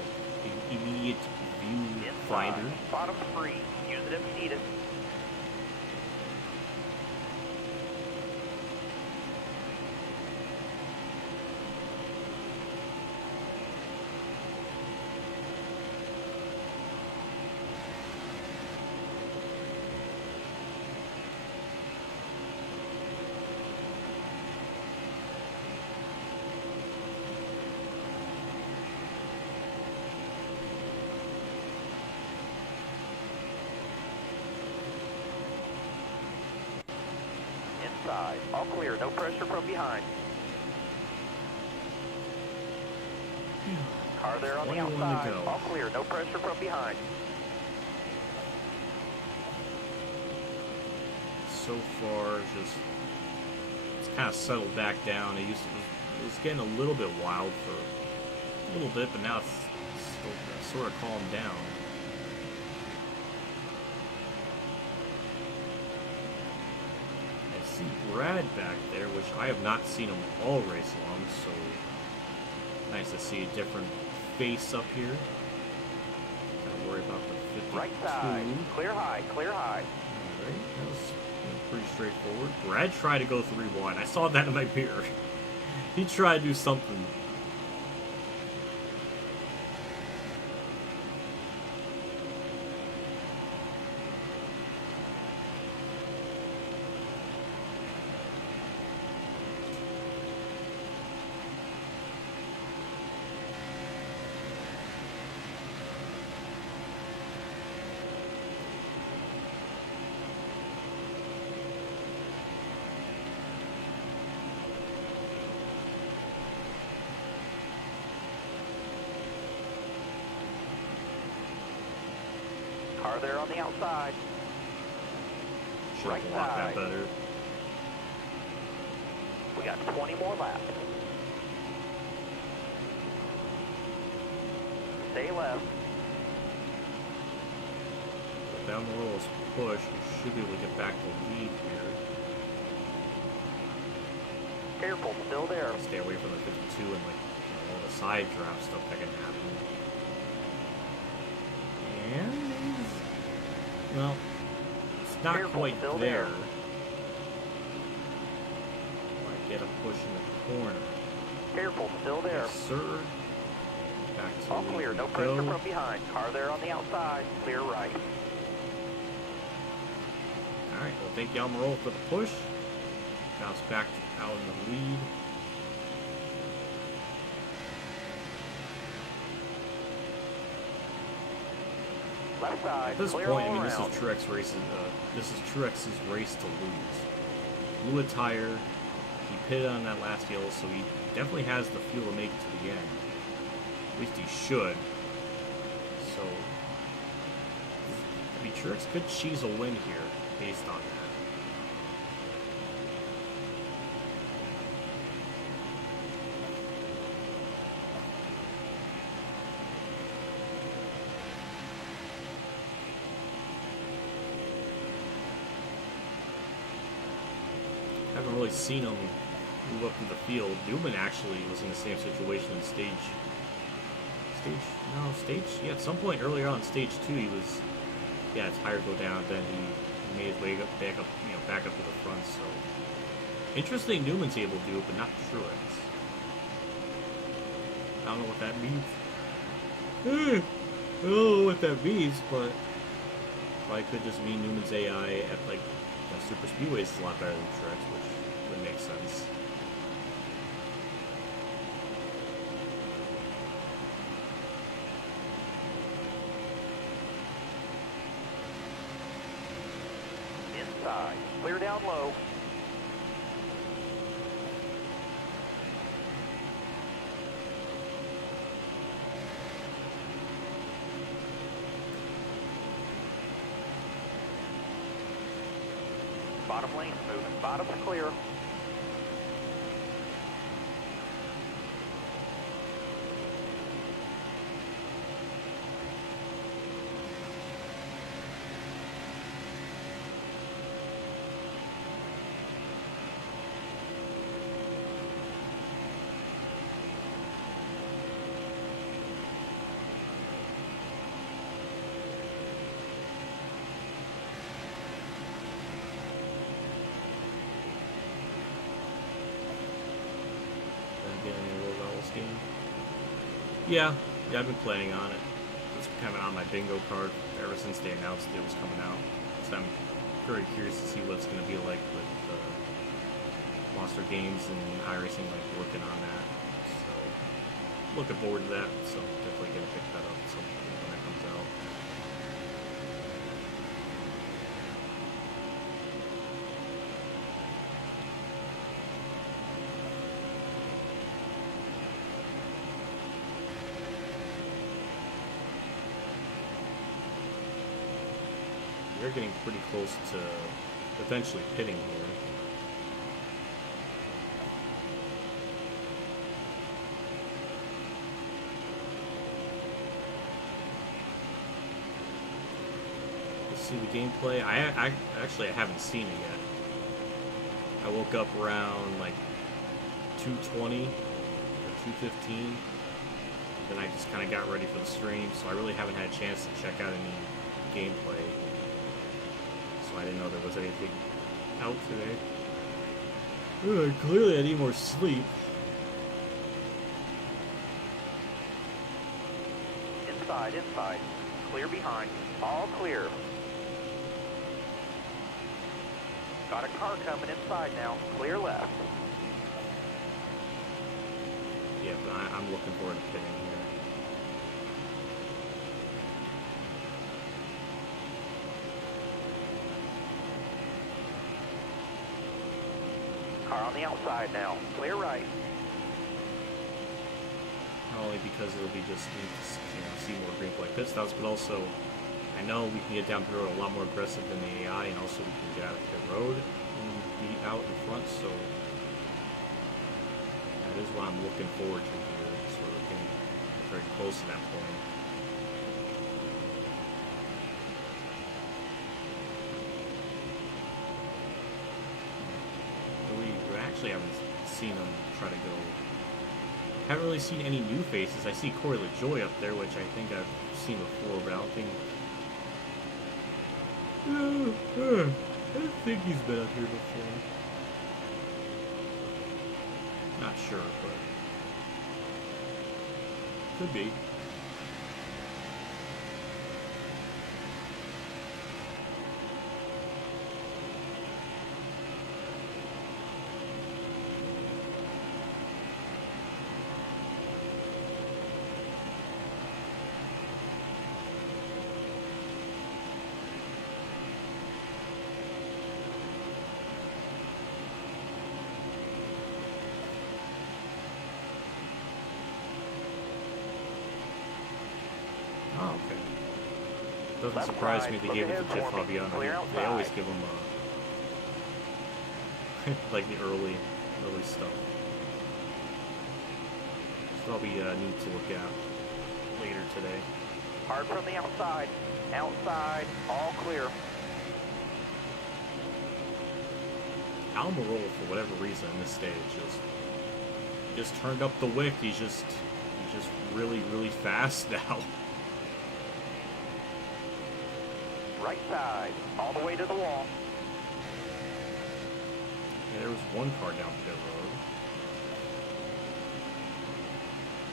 immediate view finder. Bottom's free. Use it if needed. Inside. All clear. No pressure from behind. Car there on the 21 to outside. go. All clear. No pressure from behind. So far, it's kind of settled back down. It was getting a little bit wild for a little bit, but now it's still sort of calmed down. I see Brad back there, which I have not seen him all race long, so nice to see a different face up here. Gotta worry about the 52. Right side. Clear high. Clear high. Alright, that was pretty straightforward. Brad tried to go 3 wide. I saw that in my mirror. He tried to do something. Car there on the outside. Should Right have blocked that side. better. We got 20 more laps. Stay left. Down the lowest push, we should be able to get back to lead here. Careful, still there. Stay away from the 52 and all the side drop stuff that can happen. And well, it's not Careful, quite still there. there. Might get a push in the corner. Careful, still there. Yes, sir. Back to All lead clear, we no pressure go. from behind. Car there on the outside. Clear right. Alright, well, thank you, Almirola, for the push. Bounce back out in the lead. Left side. At this clear point, I all mean, this is around. Truex's race to lose. Blew a tire, He pitted on that last yellow, so he definitely has the fuel to make it to the end. At least he should. So, to be Truex could cheese a win here based on that. Haven't really seen him move up to the field. Newman actually was in the same situation in stage. Yeah, at some point earlier on stage 2, he was, yeah, tire go down. Then he made his way back up to the front. So interesting, Newman's able to do it, but not Truex. I don't know what that means. I don't know what that means, but probably could just mean Newman's AI at like super speedways is a lot better than Truex, which would make sense. Inside, clear down low. Bottom lane's moving. Bottom's clear. Game. Yeah, I've been planning on it. It's kind of on my bingo card ever since they announced it was coming out. So I'm very curious to see what it's going to be like with Monster Games and iRacing like working on that. So looking forward to that. So definitely gonna pick that up at some point when it comes out. They're getting pretty close to eventually pitting here. Let's see the gameplay. I actually haven't seen it yet. I woke up around like 2:20 or 2:15. Then I just kind of got ready for the stream, so I really haven't had a chance to check out any gameplay. I didn't know there was anything out today. Clearly I need more sleep. Inside. Clear behind. All clear. Got a car coming inside now. Clear left. Yeah, but I'm looking forward to pitting here. Car on the outside now. Clear right. Not only because it'll be just neat to see more green flag pit stops, but also I know we can get down the road a lot more aggressive than the AI, and also we can get out of the road and be out in front. So that is what I'm looking forward to here. Sort of getting very close to that point. We actually haven't seen them try to go. Haven't really seen any new faces. I see Corey LaJoy up there, which I think I've seen before, but I don't think. I don't think he's been up here before. Not sure, but could be. Oh, okay. Doesn't Left surprise side, me they look gave it ahead to Jeff for me. Fabiano. Clear They always outside. give him like the early stuff. So that'll be neat to look at later today. Hard from the outside. Outside, all clear. Almirola, for whatever reason, in this stage, just turned up the wick. He's just really fast now. Right side, all the way to the wall. Yeah, there was one car down pit road.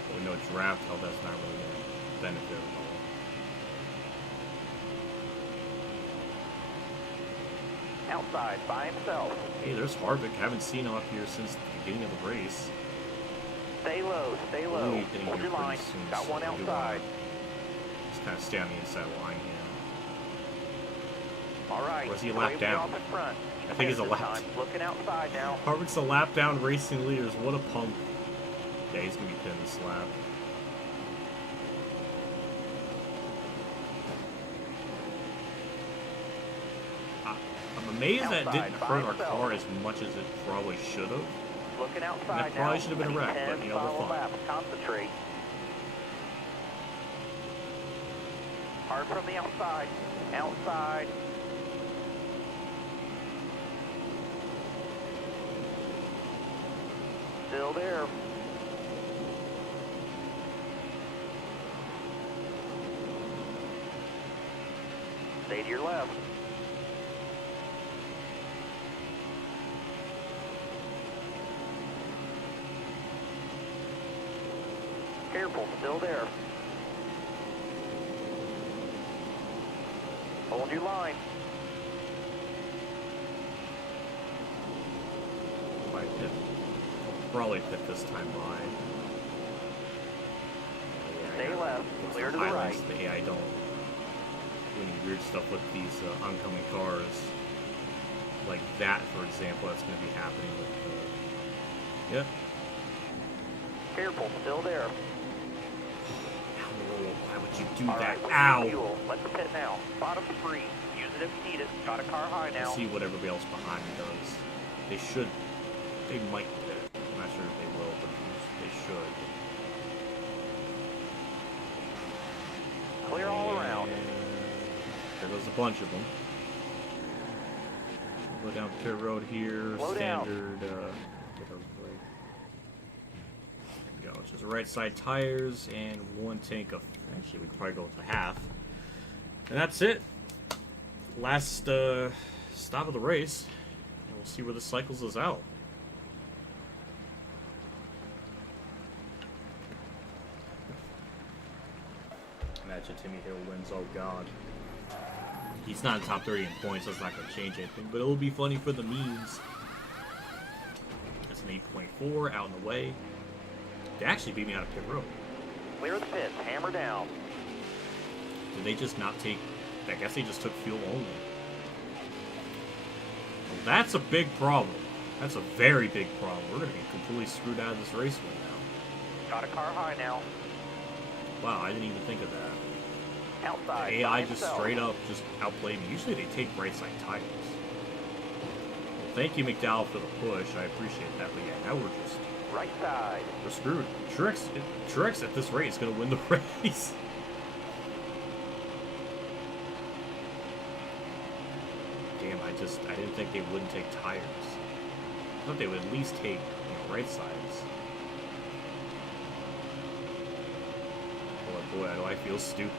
But we know draft how that's not really going to benefit at all. Outside, by himself. Hey, there's Harvick. Haven't seen him up here since the beginning of the race. Stay low, stay low. We'll be hitting Hold here your line. pretty soon, Got so one we do outside. wanna just kind of stay on the inside line here. All right. Or is he a away lap with down? you off in front. I think he's a This lap. time. Looking outside now. Harvick's a lap down racing leaders. What a pump. Yeah, he's going to be pinning this lap. I'm amazed that Outside, didn't hurt our by car as much as it probably should have. Looking outside That probably now. should have been a wreck, but, you know, we're Final fine. lap. Concentrate. Hard from the outside. Outside. Still there. Stay to your left. Careful, still there. Hold your line. Might hit. Probably hit this time by. Yeah, Stay left, what's clear to the highlights right. The AI don't do any weird stuff with these oncoming cars. Like that, for example, that's going to be happening with. Yeah. Careful, still there. Why would you do All that? right, Ow! fuel. Let the pit now. Bottom's free. Use it if you need it. Got a car high now. Let's see what everybody else behind me does. They should. They might pit. I'm not sure if they will, but they should. Clear all around. There goes a bunch of them. We'll go down pit road here. Slow down. Standard. Get our brake. There we go. It's just right side tires and one tank of. Actually, we'd probably go with a half. And that's it. Last stop of the race. And we'll see where this cycles us out. Imagine Timmy Hill wins. Oh God. He's not in top 30 in points. That's not going to change anything. But it'll be funny for the memes. That's an 8.4 out in the way. They actually beat me out of pit road. Clear the pits. Hammer down. Did they just not take... I guess they just took fuel only. Well, that's a big problem. That's a very big problem. We're going to be completely screwed out of this race right now. Got a car high now. Wow, I didn't even think of that. Outside. The AI by just himself. straight up just outplayed me. Usually they take right side tires. Well, thank you, McDowell, for the push. I appreciate that. But yeah, now we're just... Right side. We're screwed. Truex at this rate is going to win the race. Damn, I didn't think they wouldn't take tires. I thought they would at least take, right sides. Boy, do I feel stupid.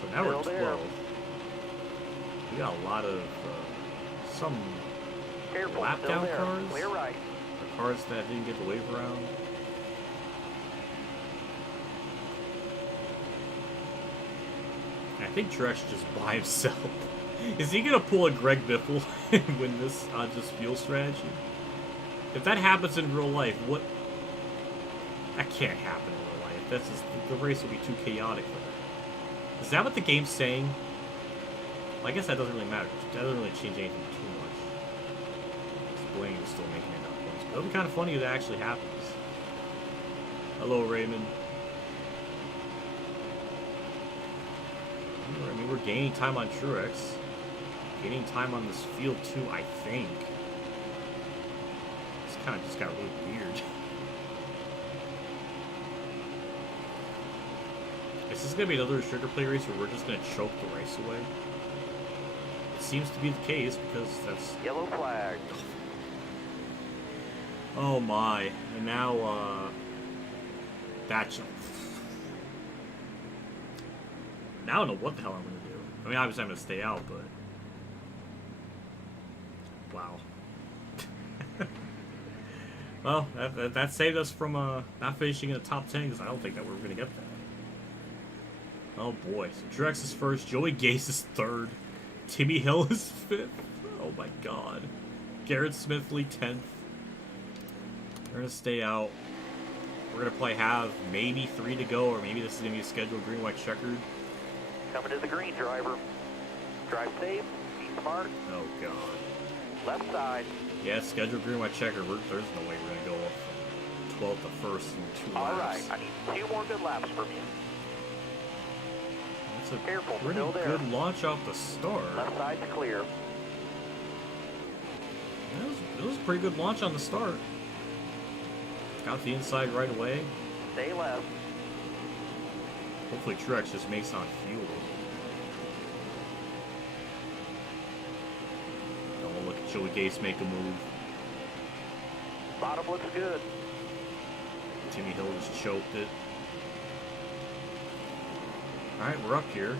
So now we're Still 12. there. We got a lot of some Careful. lap Still down there. cars. Clear right. The cars that didn't get the wave around. I think Truex just by himself. Is he gonna pull a Greg Biffle and win this on just fuel strategy? If that happens in real life, what? That can't happen in real life. That's just, the race will be too chaotic for that. Is that what the game's saying? Well, I guess that doesn't really matter. That doesn't really change anything too much. Blaine is still making enough points. But it'll be kind of funny if that actually happens. Hello, Raymond. I mean, we're gaining time on Truex. Gaining time on this field, too, I think. This kind of just got really weird. Is this going to be another restrictor play race where we're just going to choke the race away? It seems to be the case because that's... Yellow flag. Oh my. And now, that's... Now I don't know what the hell I'm going to do. I mean, obviously I'm going to stay out, but... Wow. Well, that saved us from not finishing in the top 10 because I don't think that we were going to get that. Oh boy. So Truex is first. Joey Gase is third. Timmy Hill is fifth. Oh my god. Garrett Smithley 10th. We're going to stay out. We're going to play have maybe 3 to go, or maybe this is going to be a scheduled green, white, checkered. Coming to the green, driver. Drive safe. Be smart. Oh god. Left side. Yeah, scheduled green, white, checkered. There's no way we're going to go up from 12th to 1st in 2 laps. Alright, I need 2 more good laps from you. That's a Careful, pretty still there. good launch off the start. Left side's clear. It was a pretty good launch on the start. Got the inside right away. Stay left. Hopefully Truex just makes on fuel. Oh, look at Joey Gase make a move. Bottom looks good. Timmy Hill just choked it. Alright, we're up here.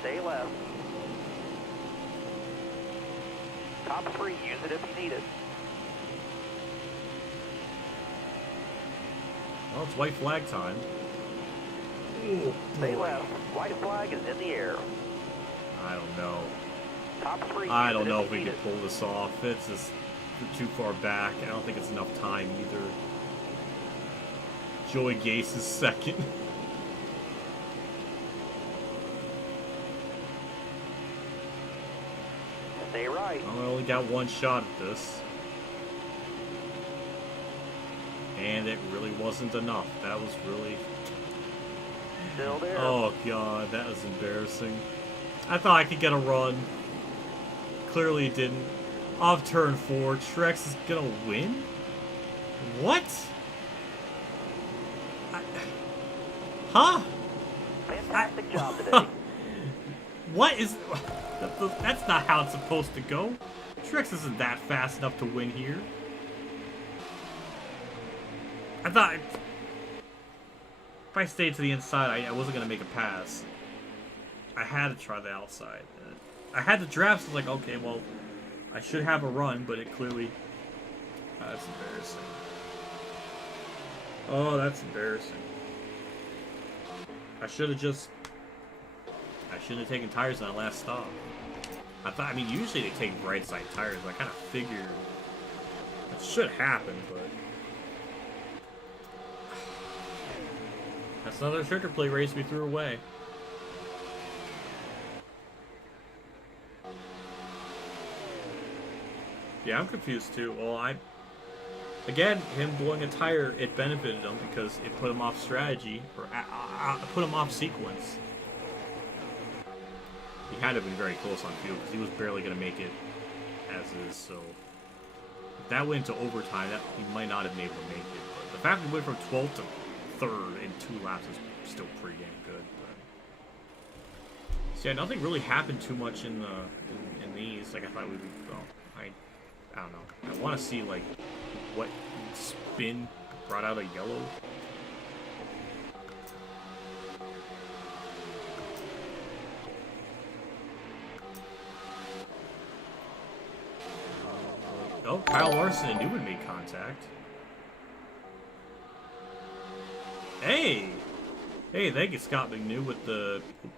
Stay left. Top 3, use it if you need it. Well, it's white flag time. Ooh, Stay boy. left. White flag is in the air. I don't know. Top 3, I use don't it know if if you we need can pull this off. It's just too far back. I don't think it's enough time either. Joey Gase is second. Stay right. I only got one shot at this. And it really wasn't enough. That was really... Still there. Oh god, that was embarrassing. I thought I could get a run. Clearly didn't. Off turn 4, Truex is gonna win? What? Huh? Fantastic job today. What is... That's not how it's supposed to go. Truex isn't that fast enough to win here. I thought... If I stayed to the inside, I wasn't going to make a pass. I had to try the outside. I had the draft, so I was like, okay, well, I should have a run, but it clearly... that's embarrassing. Oh, that's embarrassing. I should have just... I shouldn't have taken tires on that last stop. I mean, usually they take right side tires. I kind of figured that should happen, but... That's another restrictor play race we threw away. Yeah, I'm confused too. Well, again, him blowing a tire, it benefited him because it put him off strategy, or put him off sequence. He had to have been very close on field because he was barely going to make it as is, so... If that went into overtime, he might not have been able to make it. But the fact we went from 12th to 3rd in 2 laps is still pretty damn good. But... So yeah, nothing really happened too much in these. Like, I thought we would... Well, I don't know. I want to see, like, what spin brought out a yellow. Oh, Kyle Larson and Newman made contact. Hey! Hey, thank you, Scott McNew, with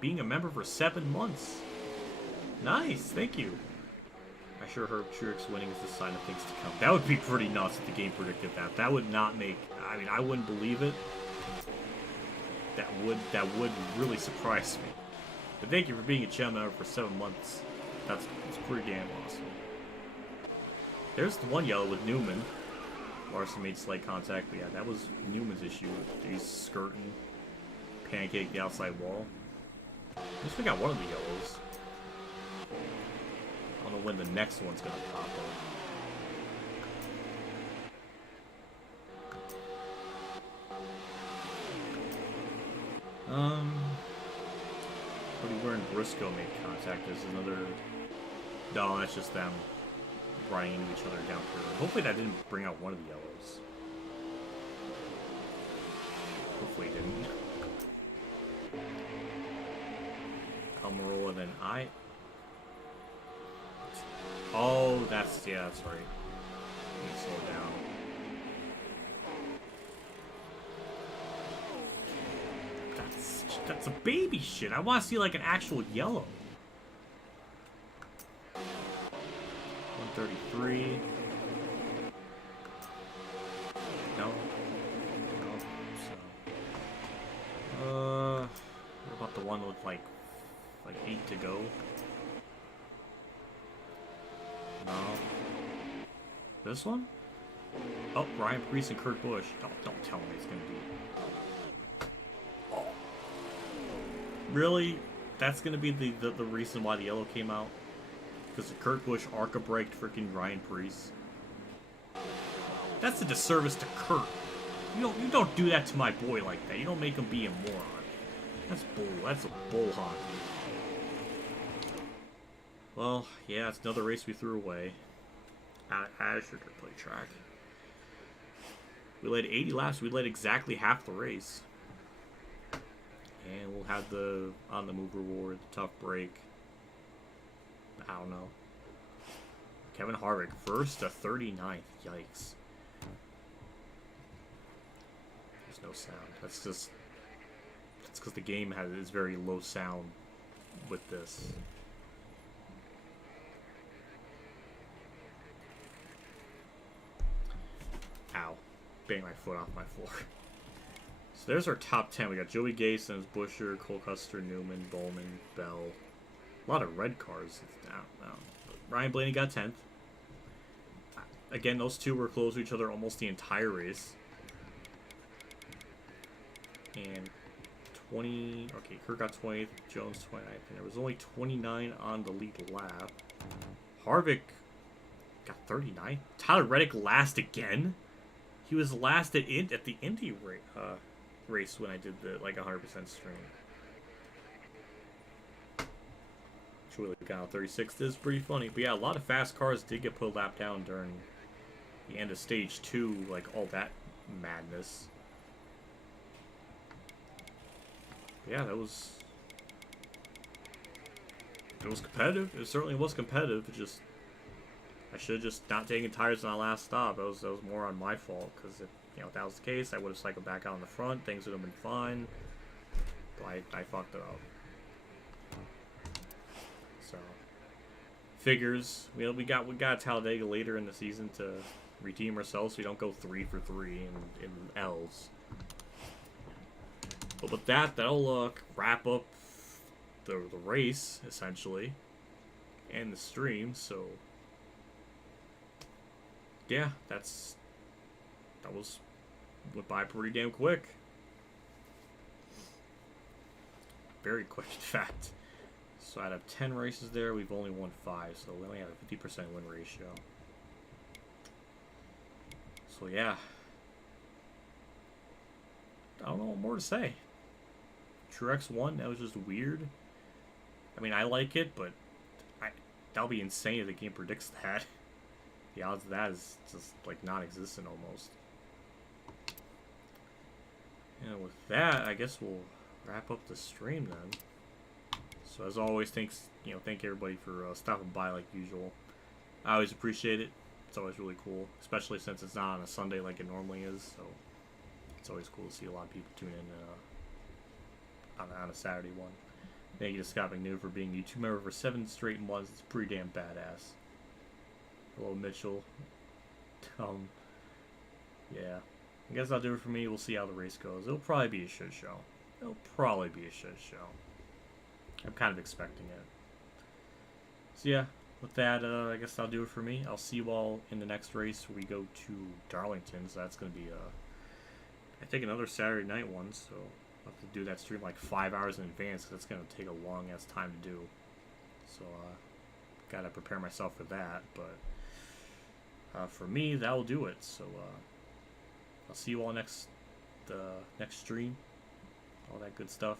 being a member for 7 months. Nice, thank you. I sure hope Truex winning is the sign of things to come. That would be pretty nuts if the game predicted that. That would not make... I mean, I wouldn't believe it. That would really surprise me. But thank you for being a channel member for 7 months. That's pretty damn awesome. There's the one yellow with Newman. Larson made slight contact, but yeah, that was Newman's issue. He's skirting, pancake the outside wall. At least we got one of the yellows. I don't know when the next one's gonna pop up. Cody Ware and Briscoe made contact. There's another. No, that's just them running into each other down here. Hopefully that didn't bring out one of the yellows. Hopefully it didn't. Almirola, then I. Oh, that's right. Let me slow down. That's a baby shit. I want to see like an actual yellow. 133. No. So. What about the one with like 8 to go? No. This one? Oh, Ryan Preece and Kurt Busch. Don't tell me it's gonna be. Really? That's gonna be the reason why the yellow came out? Because Kurt Busch arca braked freaking Ryan Preece. That's a disservice to Kurt. You don't do that to my boy like that. You don't make him be a moron. That's bull. That's a bull hockey. Well, yeah, it's another race we threw away. At Sugar Play track. We led 80 laps. We led exactly half the race. And we'll have the on the move reward, the tough break. I don't know. Kevin Harvick, first to 39th. Yikes. There's no sound. That's because the game is very low sound with this. Ow. Bang my foot off my floor. So there's our top 10. We got Joey Gase, Busher, Cole Custer, Newman, Bowman, Bell. A lot of red cars. Ryan Blaney got 10th. Again, those two were close to each other almost the entire race. And 20... Okay, Kurt got 20th, Jones 29th. And there was only 29 on the lead lap. Harvick got 39th. Tyler Reddick last again? He was last at the Indy race when I did the 100% stream. Really got out 36th. This is pretty funny. But yeah, a lot of fast cars did get put a lap down during the end of stage 2, like all that madness. But yeah, it was competitive. It certainly was competitive. It just I should have just not taken tires on the last stop. That was more on my fault, because if that was the case, I would have cycled back out in the front. Things would have been fine. But I fucked it up. So figures. We got Talladega later in the season to redeem ourselves, so we don't go 3 for 3 in L's. But with that'll wrap up the race essentially and the stream. So yeah, that went by pretty damn quick. Very quick, in fact. So out of 10 races there, we've only won 5, so we only have a 50% win ratio. So yeah. I don't know what more to say. Truex won, that was just weird. I mean, I like it, but that'll be insane if the game predicts that. The odds of that is just like non-existent almost. And with that, I guess we'll wrap up the stream then. So as always, thank everybody for stopping by like usual. I always appreciate it. It's always really cool, especially since it's not on a Sunday like it normally is. So it's always cool to see a lot of people tune in on a Saturday one. Thank you to Scott McNew for being a YouTube member for 7 straight months. It's pretty damn badass. Hello, Mitchell. Yeah. I guess that'll do it for me. We'll see how the race goes. It'll probably be a shit show. I'm kind of expecting it. So yeah, with that, I guess that'll do it for me. I'll see you all in the next race. We go to Darlington, so that's going to be, I think, another Saturday night one, so I'll have to do that stream like 5 hours in advance, because that's going to take a long-ass time to do. So, got to prepare myself for that, but for me, that will do it. So, I'll see you all next stream, all that good stuff.